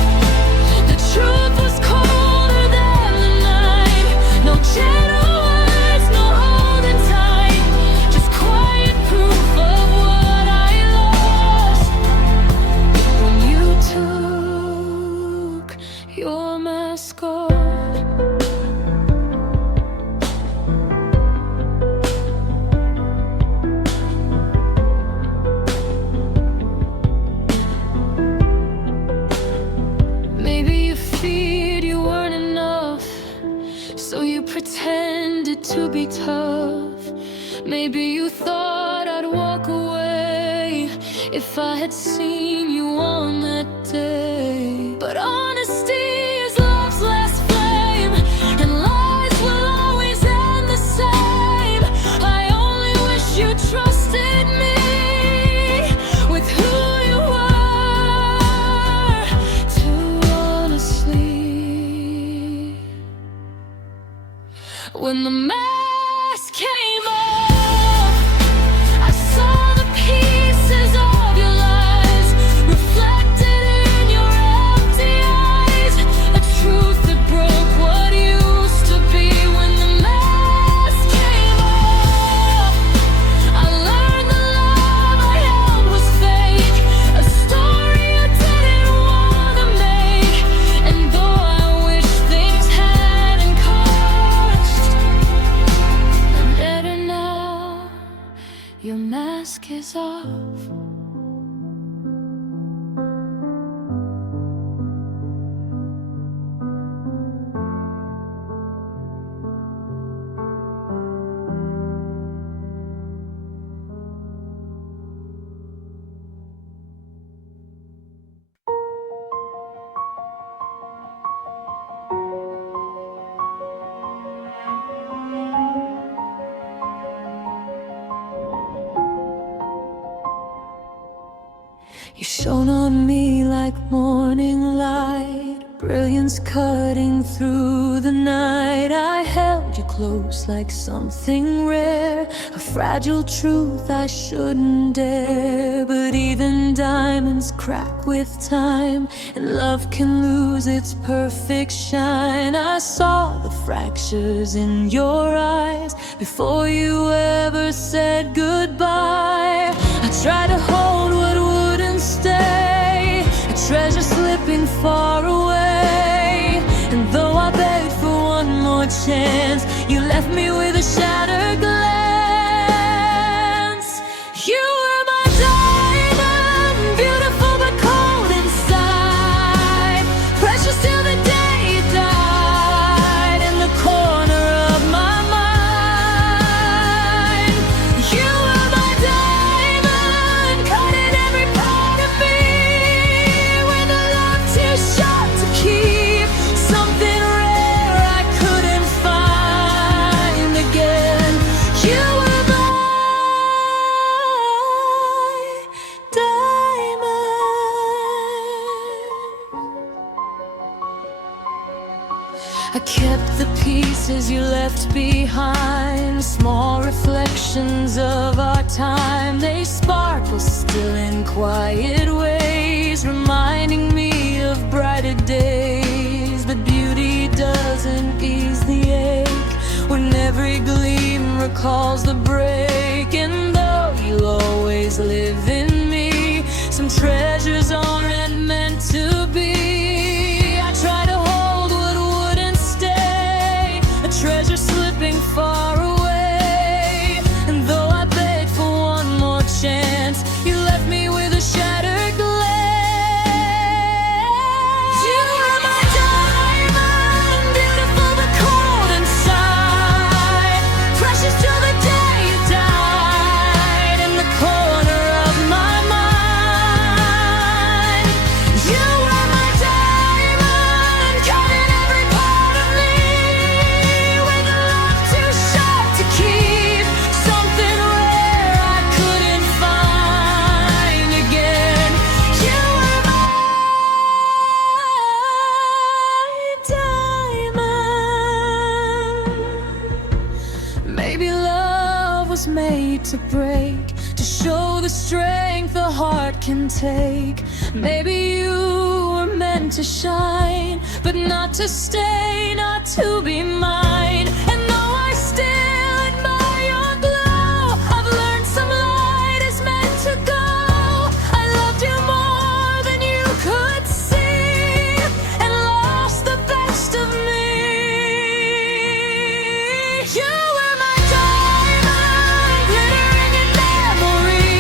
the truth was colder than the night. No gentle words, no holding tight, just quiet proof of what I lost when you took your mask off. Maybe you feared you weren't enough, so you pretended to be tough. Maybe you thought I'd walk away if I had seen you on that day. But honesty is love's last flame, and lies will always end the same. I only wish you trusted me with who you were, too honestly. When the mask came off, I saw the pieces of your lies reflected in your empty eyes, a truth that broke what used to be. When the mask came off, I learned the love I held was fake, a story I didn't want to make. And though I wish things hadn't cost, I'm better now, your mask is off. You shone on me like morning light, brilliance cutting through the night. I held you close like something rare, a fragile truth I shouldn't dare. But even diamonds crack with time, and love can lose its perfect shine. I saw the fractures in your eyes before you ever said goodbye. I tried to hold what wouldn't stay, a treasure slipping far away. And though I begged for one more chance, you left me with a shattered glance. You were my diamond, beautiful but cold inside, precious till the day you died, in the corner of my mind. You were my diamond, cut in every part of me, with a love too short to keep, something rare I couldn't find again. You were my diamond. I kept the pieces you left behind, small reflections of our time. They sparkle still in quiet ways, reminding me of brighter days. But beauty doesn't ease the ache when every gleam recalls the break. And though you'll always live in me, some treasures aren't meant to be. I try to hold what wouldn't stay, a treasure slipping far away. And though I begged for one more chance, you left me with a shattered glance. You were my diamond, beautiful but cold inside, precious till the day you died, in the corner of my mind. You were my diamond, cut in every part of me, with a love too short to keep, something rare I couldn't find again. You were my diamond. Maybe love was made to break, to show the strength a heart can take. Maybe you were meant to shine, but not to stay, not to be mine. And though I still admire your glow, I've learned some light is meant to go. I loved you more than you could see, and lost the best of me. You were my diamond, glittering in memory.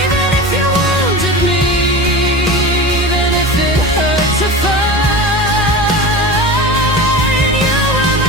Even if you wounded me, even if it hurt to find, you were my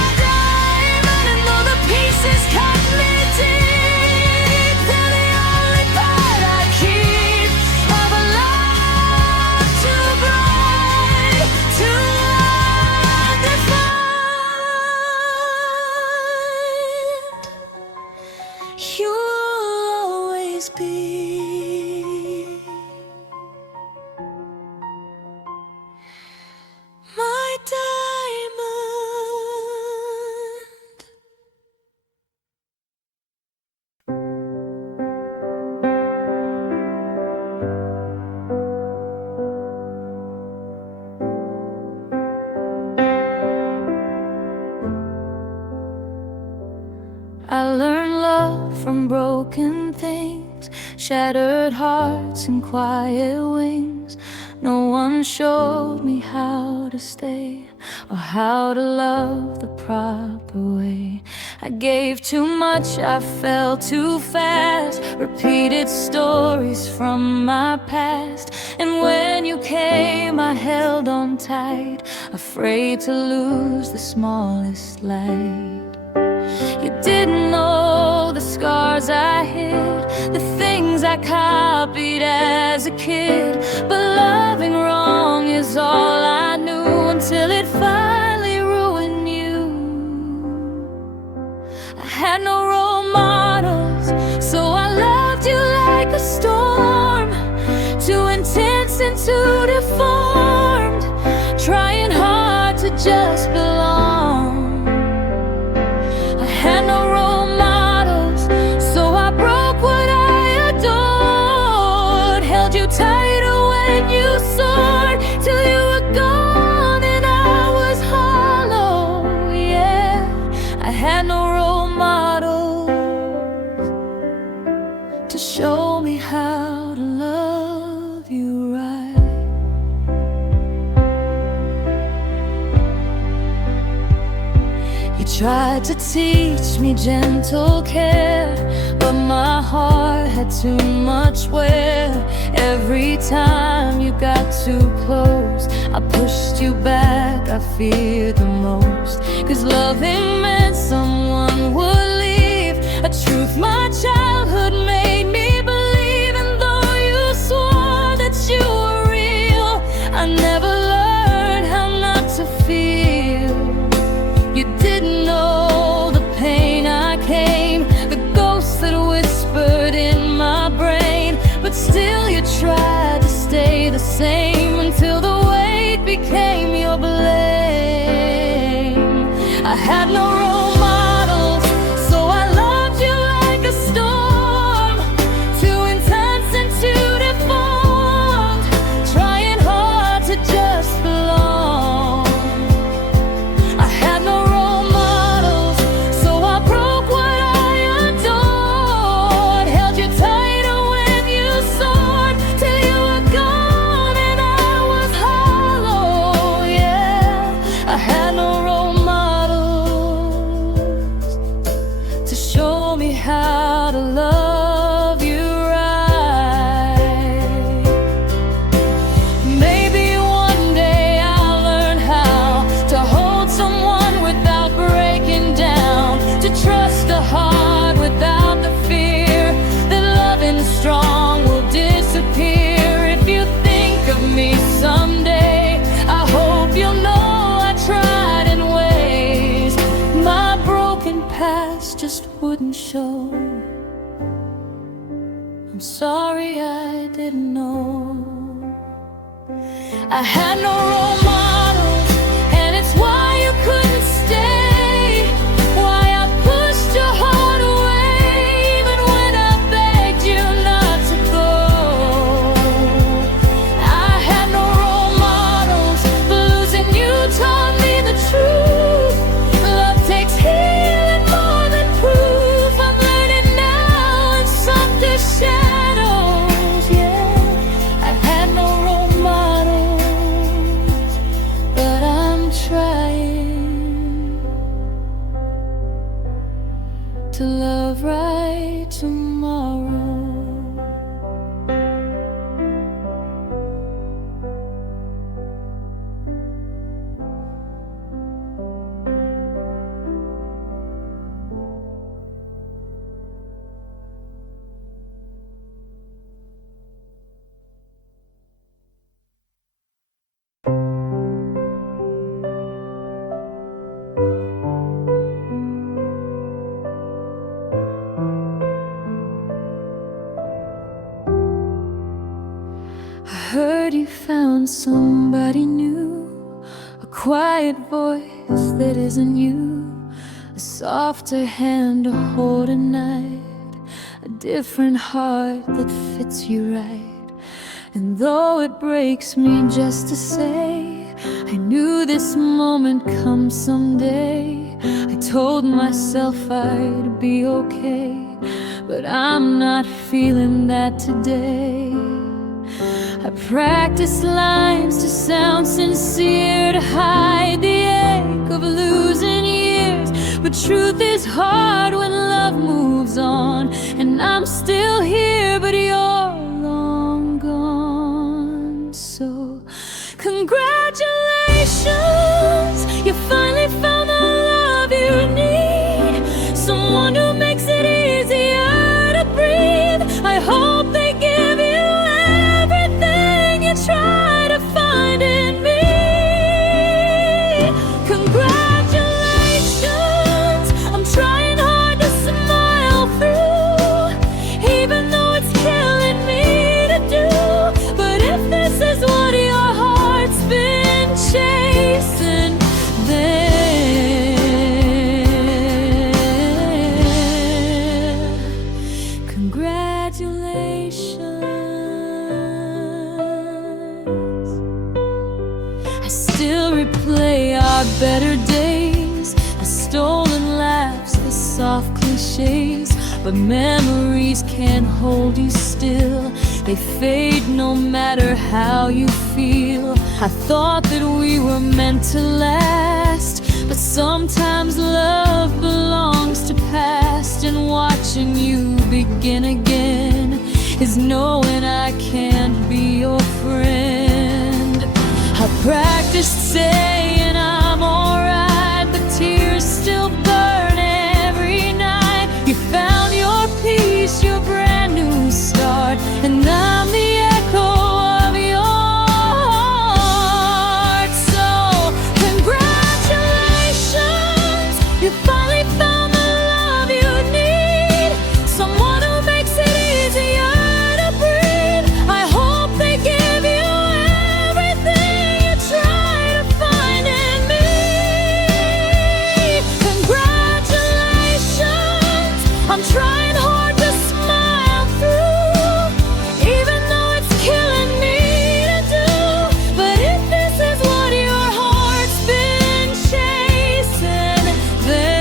shattered hearts and quiet wings. No one showed me how to stay or how to love the proper way. I gave too much, I fell too fast, repeated stories from my past. And when you came, I held on tight, afraid to lose the smallest light. You didn't know the scars I hid, the things I copied as a kid. But loving wrong is all I knew until it finally ruined you. I had no role models, so I loved you like a storm, too intense and too deformed, trying hard to just belong. Had no role models, so I broke what I adored. Held you tighter when you soared, till you were gone and I was hollow. Yeah, I had no role models to show me how to love you right. You tried to teach me gentle care, but my heart had too much wear. Every time you got too close, I pushed you back, I feared the most. 'Cause loving meant someone would leave, a truth my childhood made me believe. And though you swore that you were real, I never learned how not to feel. You didn't know the pain I came, the ghosts that whispered in my brain. But still you tried to stay the same until the weight became your blame. I had no role models, so I loved you like a storm, too intense and too deformed, trying hard to just belong. I had no role models, so I broke what I adored. Held you tighter when you soared, till you were gone and I was hollow. Yeah, I had no role models to show me how to love you right. Maybe one day I'll learn how to hold someone without breaking down, to trust a heart without the fear that loving strong will disappear. If you think of me someday, I hope you'll know I tried in ways my broken past just wouldn't show. I'm sorry I didn't know. I had no role models, and it's why you couldn't stay, why I pushed your heart away, even when I begged you not to go. I had no role models, but losing you taught me the truth. Love takes healing more than proof. I'm learning now in softer shadows. Yeah, I had no role models, but I'm trying to love right tomorrow. I heard you found somebody new, a quiet voice that isn't you, a softer hand to hold at night, a different heart that fits you right. And though it breaks me just to say, I knew this moment comes someday. I told myself I'd be okay, but I'm not feeling that today. I practice lines to sound sincere, to hide the ache of losing years. But truth is hard when love moves on, and I'm still here, but you're long gone. So congratulations, you finally found the love you need, someone who makes it easier to breathe. I hope they give you everything you try to find in me. Congratulations, I'm trying hard to smile through, even though it's killing me to do. But if this is what your heart's been chasing, then congratulations. I still replay our better days, the stolen laughs, the soft cliches. But memories can't hold you still, they fade no matter how you feel. I thought that we were meant to last, but sometimes love belongs to past. And watching you begin again is knowing I can't be your friend. I practiced saying I'm alright, but tears still burn every night. You found your peace, your brand new start, and I'm the echo of your heart. So congratulations, you finally found the love you need, someone who makes it easier to breathe. I hope they give you everything you try to find in me. Congratulations, I'm trying hard to smile through, even though it's killing me to do. But if this is what your heart's been chasing, then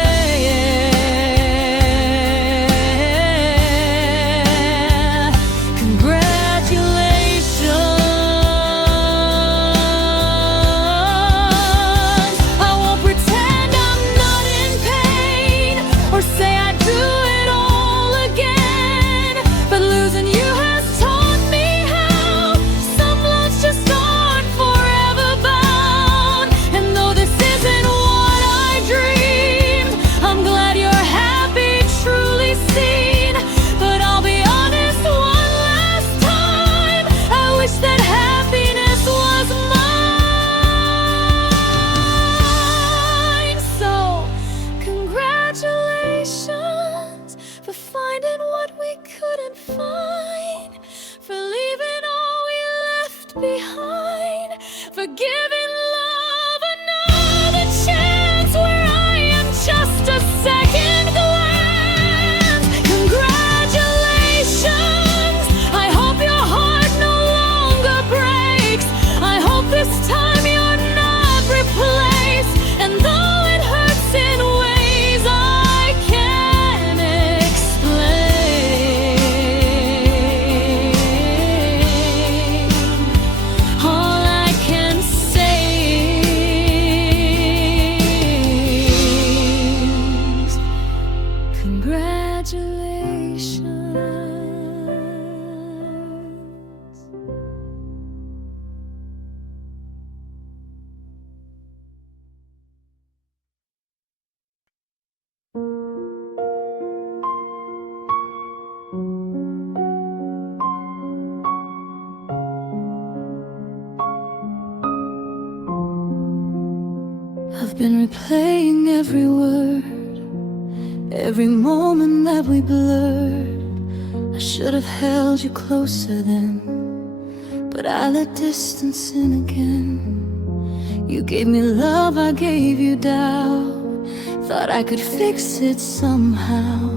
congratulations. I won't pretend I'm not in pain, or say I do it all again. But losing you has taught me how some loves just aren't forever bound. And though this isn't what I dreamed, I'm glad you're happy, truly seen. But I'll be honest one last time, I wish that happiness was mine. So congratulations for finding what we couldn't find, for leaving all we left behind, for giving love another chance where I am just a second glance. Congratulations, I hope your heart no longer breaks. I hope this time you're not replaced. And though it hurts in ways I can't explain, all I can say is congratulations. I've been replaying every word, every moment that we blurred. I should have held you closer then, but I let distance in again. You gave me love, I gave you doubt. Thought I could fix it somehow,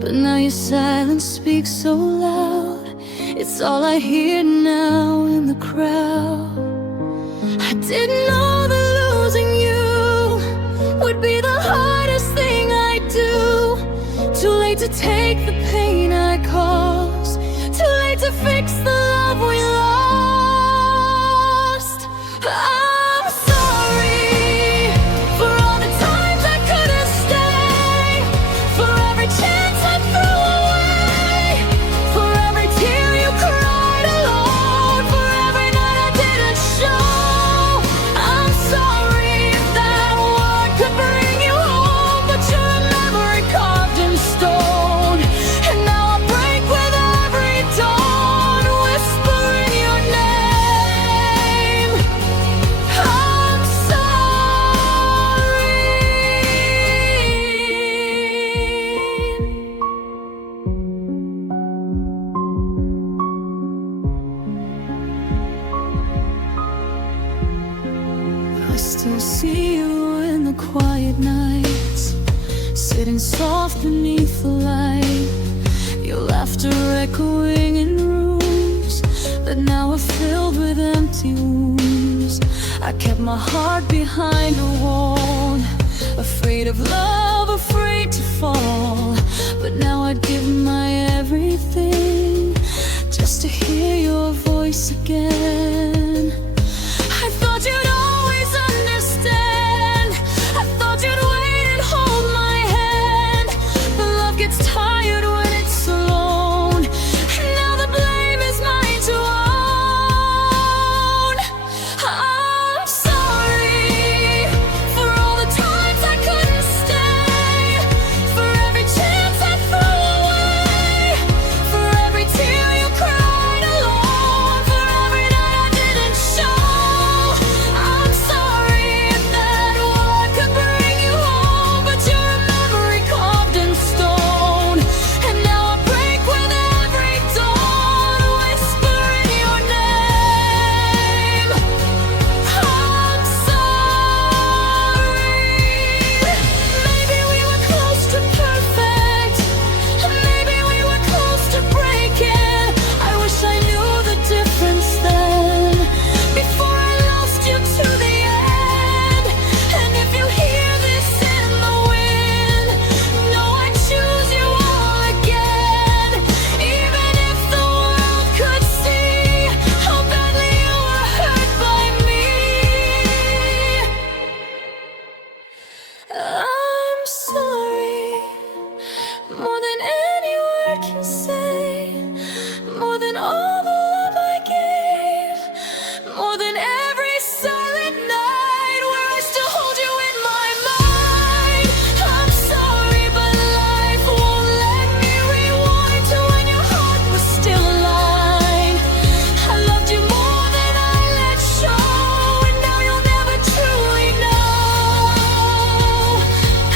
but now your silence speaks so loud. It's all I hear now in the crowd. I didn't know that losing you would be the hardest thing I do. Too late to take the pain. I still see you in the quiet nights, sitting soft beneath the light, your laughter echoing in rooms that now are filled with empty wounds. I kept my heart behind a wall, afraid of love, afraid to fall. But now I'd give my everything just to hear your voice again. I thought you'd always understand, I thought you'd wait and hold my hand. But love gets tired when it's alone, and now the blame is mine to own. I'm sorry for all the times I couldn't stay, for every chance I threw away, for every tear you cried alone, for every night I didn't show. I'm sorry if that word could bring you home, but you're a memory carved in stone, and now I break with every dawn, whispering your name. I'm sorry. Maybe we were close to perfect, maybe we were close to breaking. I wish I knew the difference then, before I lost you to the end. And if you hear this in the wind, know I choose you all again. Even if the world could see how badly you were hurt by me, I'm sorry. More than any word can say, more than all the love I gave, more than every silent night where I still hold you in my mind. I'm sorry, but life won't let me rewind to when your heart was still aligned. I loved you more than I let show, and now you'll never truly know.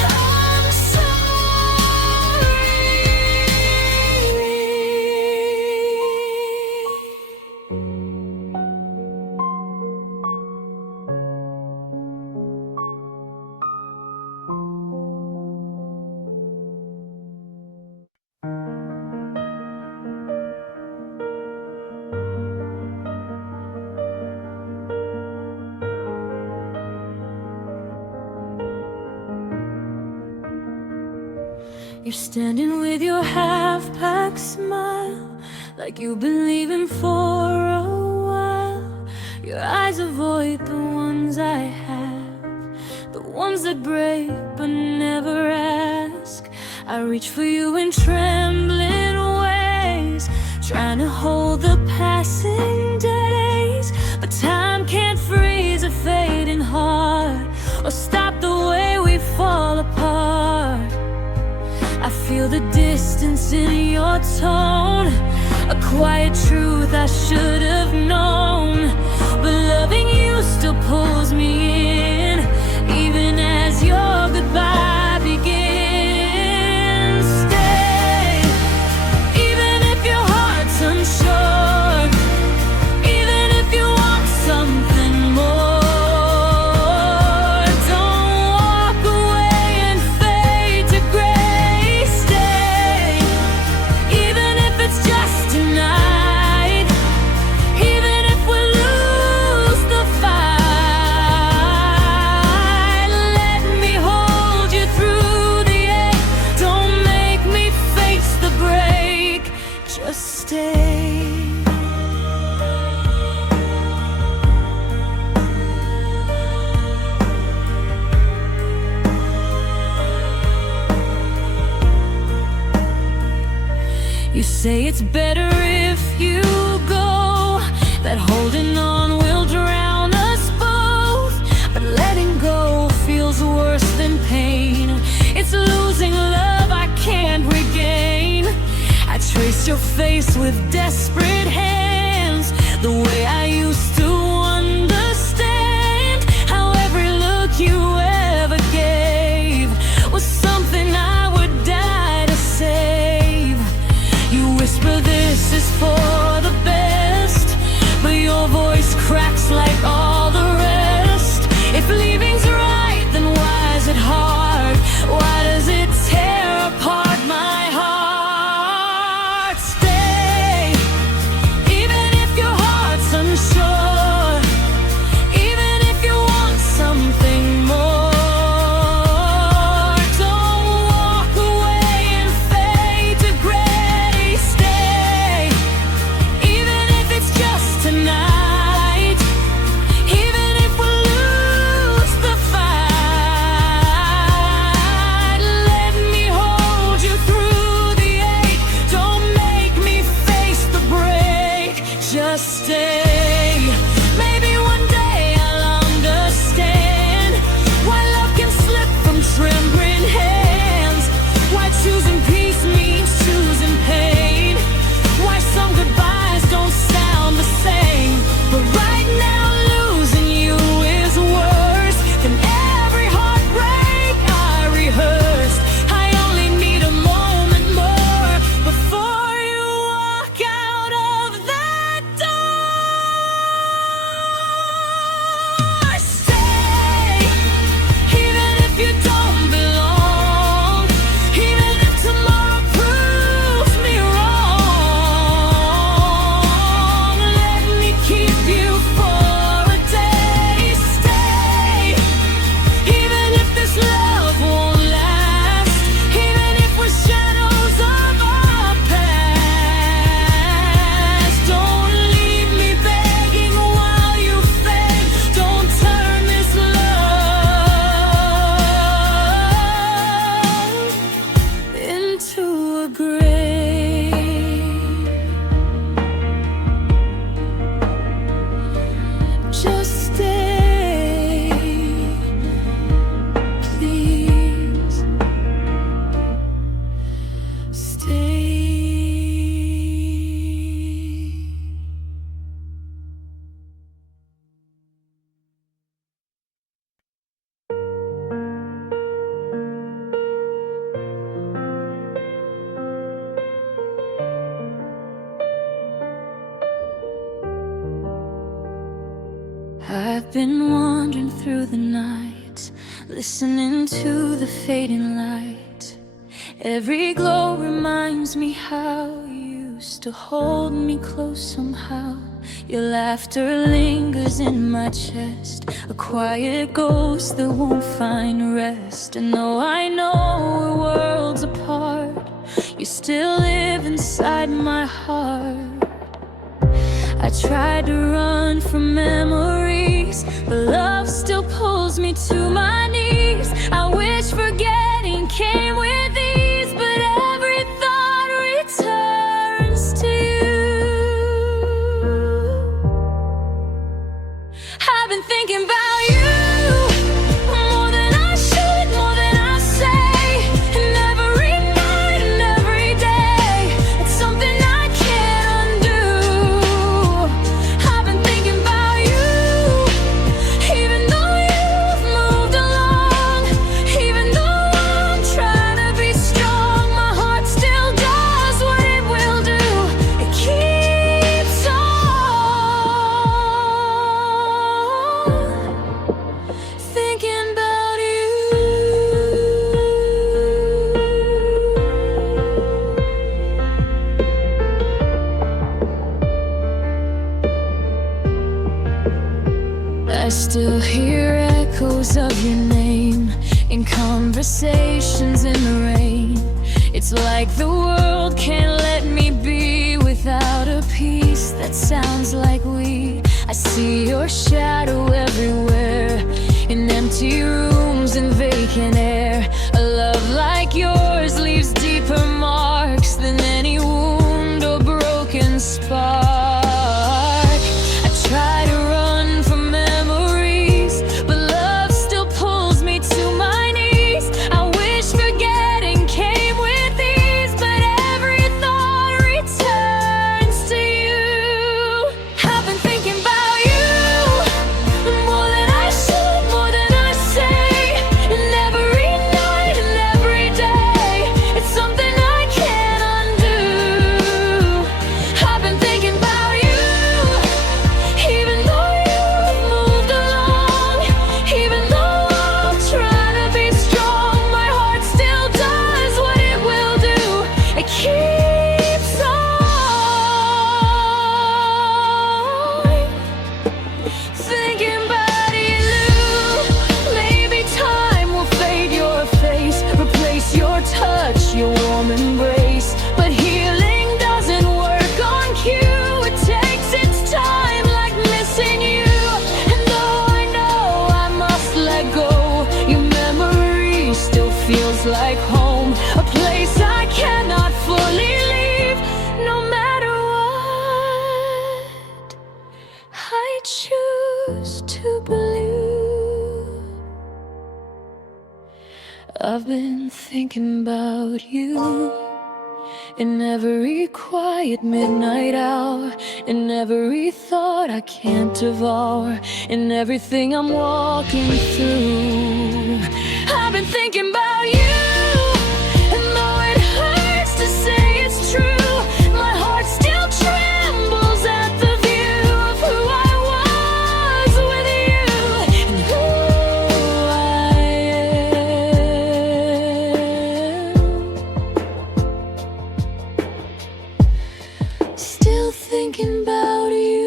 I'm sorry. You're standing with your half-packed smile, like you've been leaving for a while. Your eyes avoid the ones I have, the ones that break but never ask. I reach for you in trembling ways, trying to hold the passing days. But time can't freeze a fading heart, or stop the way we fall apart. I feel the distance in your tone, a quiet truth I should have known. But loving you still pulls me in, even as your goodbye begins. Stay, even if your heart's unsure, even if you want something more. Don't walk away and fade to gray. Stay, even if it's just tonight, even if we lose the fight. Let me hold you through the ache, don't make me face the break, just stay. You say it's better if you go, that holding on will drown us both. But letting go feels worse than pain. It's losing love I can't regain. I trace your face with desperate hands, the way I used to understand how every look you ever gave was something I would die to save. You whisper this is for the best, but your voice cracks like all the rest. If Just stay. Maybe one day I'll understand why love can slip from trembling hands, why choosing peace means choosing pain, why some goodbyes don't sound the same. But right now losing you is worse than every heartbreak I rehearsed. I only need a moment more before you walk out of that door. Stay, even if you don't belong, even if tomorrow proves me wrong. Let me keep you for a day. Stay, even if this love won't last, even if we're shadows of our past. Don't leave me begging while you fade. Don't turn this love into a grave. Just stay, please. Stay. I've been wandering through the night, listening to the fading light. Every glow reminds me how you used to hold me close somehow. Your laughter lingers in my chest, a quiet ghost that won't find rest. And though I know we're worlds apart, you still live inside my heart. I tried to run from memories, but love still pulls me to my knees. I wish forgetting came with ease, but every thought returns to you. I've been thinking about you more than I should, more than I say, and every night and every day. It's something I can't undo. I've been thinking about you, even though you've moved along, even though I'm trying to be strong. My heart still does what it will do. It keeps on thinking about you. I still hear echoes of your name in conversations in the rain. It's like the world can't let me be without a piece that sounds like we. I see your shadow everywhere, in empty rooms and vacant air. A love like yours leaves deeper marks than any wound or broken spark. I try to run from memories, but love still pulls me to my knees. I wish forgetting came with ease, but every thought returns to you. I've been thinking about you more than I should, more than I say, and every night and every day. It's something I can't undo. I've been thinking about choose to believe. I've been thinking about you in every quiet midnight hour, in every thought I can't devour, in everything I'm walking through. I've been thinking about you, and though it hurts to say it's true, my heart still trembles at the view of who I was with you, and who I am. Still thinking about you.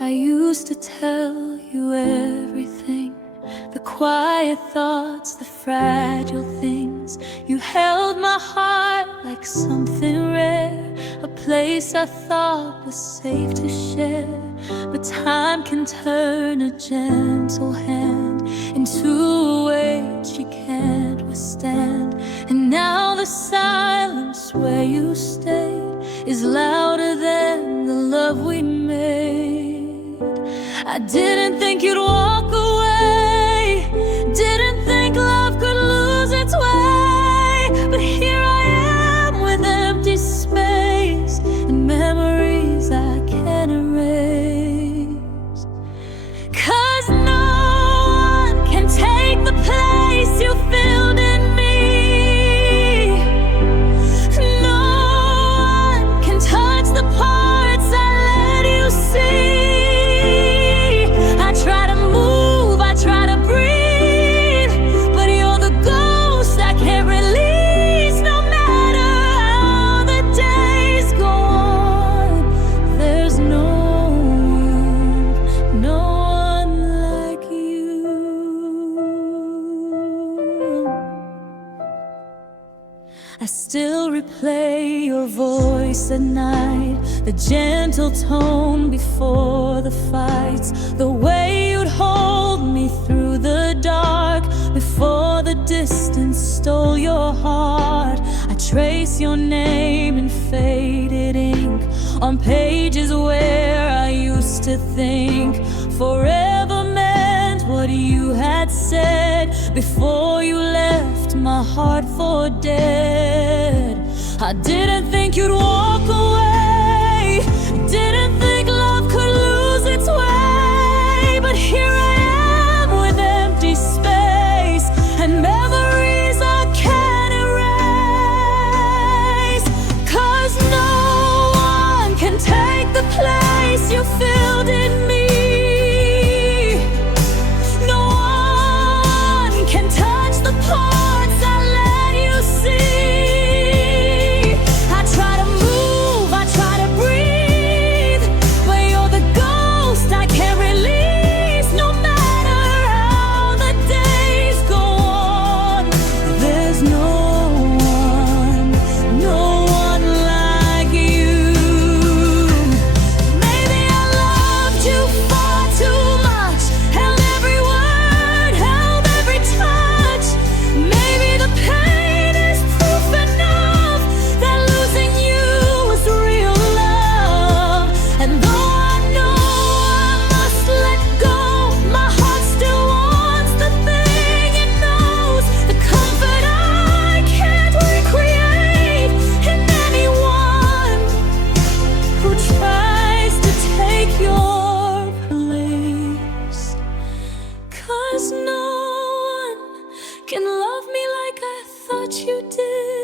I used to tell you everything, the quiet thoughts, the fragile things. You held my heart like something rare, a place I thought was safe to share. But time can turn a gentle hand into a weight she can't withstand. And now the silence where you stayed is louder than the love we made. I didn't think you'd walk away, didn't think love could lose its way. But here I am with empty space and memories I can't erase. 'Cause no one can take the place you filled in me. No one can touch the parts I let you see. I still replay your voice at night, the gentle tone before the fights, the way you'd hold me through the dark before the distance stole your heart. I trace your name in faded ink on pages where I used to think forever meant what you had said before you left my heart for dead. I didn't think you'd walk away, didn't think love could lose its way. But here I am with empty space and memories I can't erase. 'Cause no one can take the place you filled in me. No one can touch the parts I let you see. I try to move, I try to breathe, but you're the ghost I can't release. No matter how the days go on, there's no one like you. Maybe I loved you far too much, held every word, held every touch. Maybe the pain is proof enough that losing you was real love. And though I know I must let go, my heart still wants the thing it knows, the comfort I can't recreate in anyone who tries to take your place. 'Cause no one can love me like I thought you did.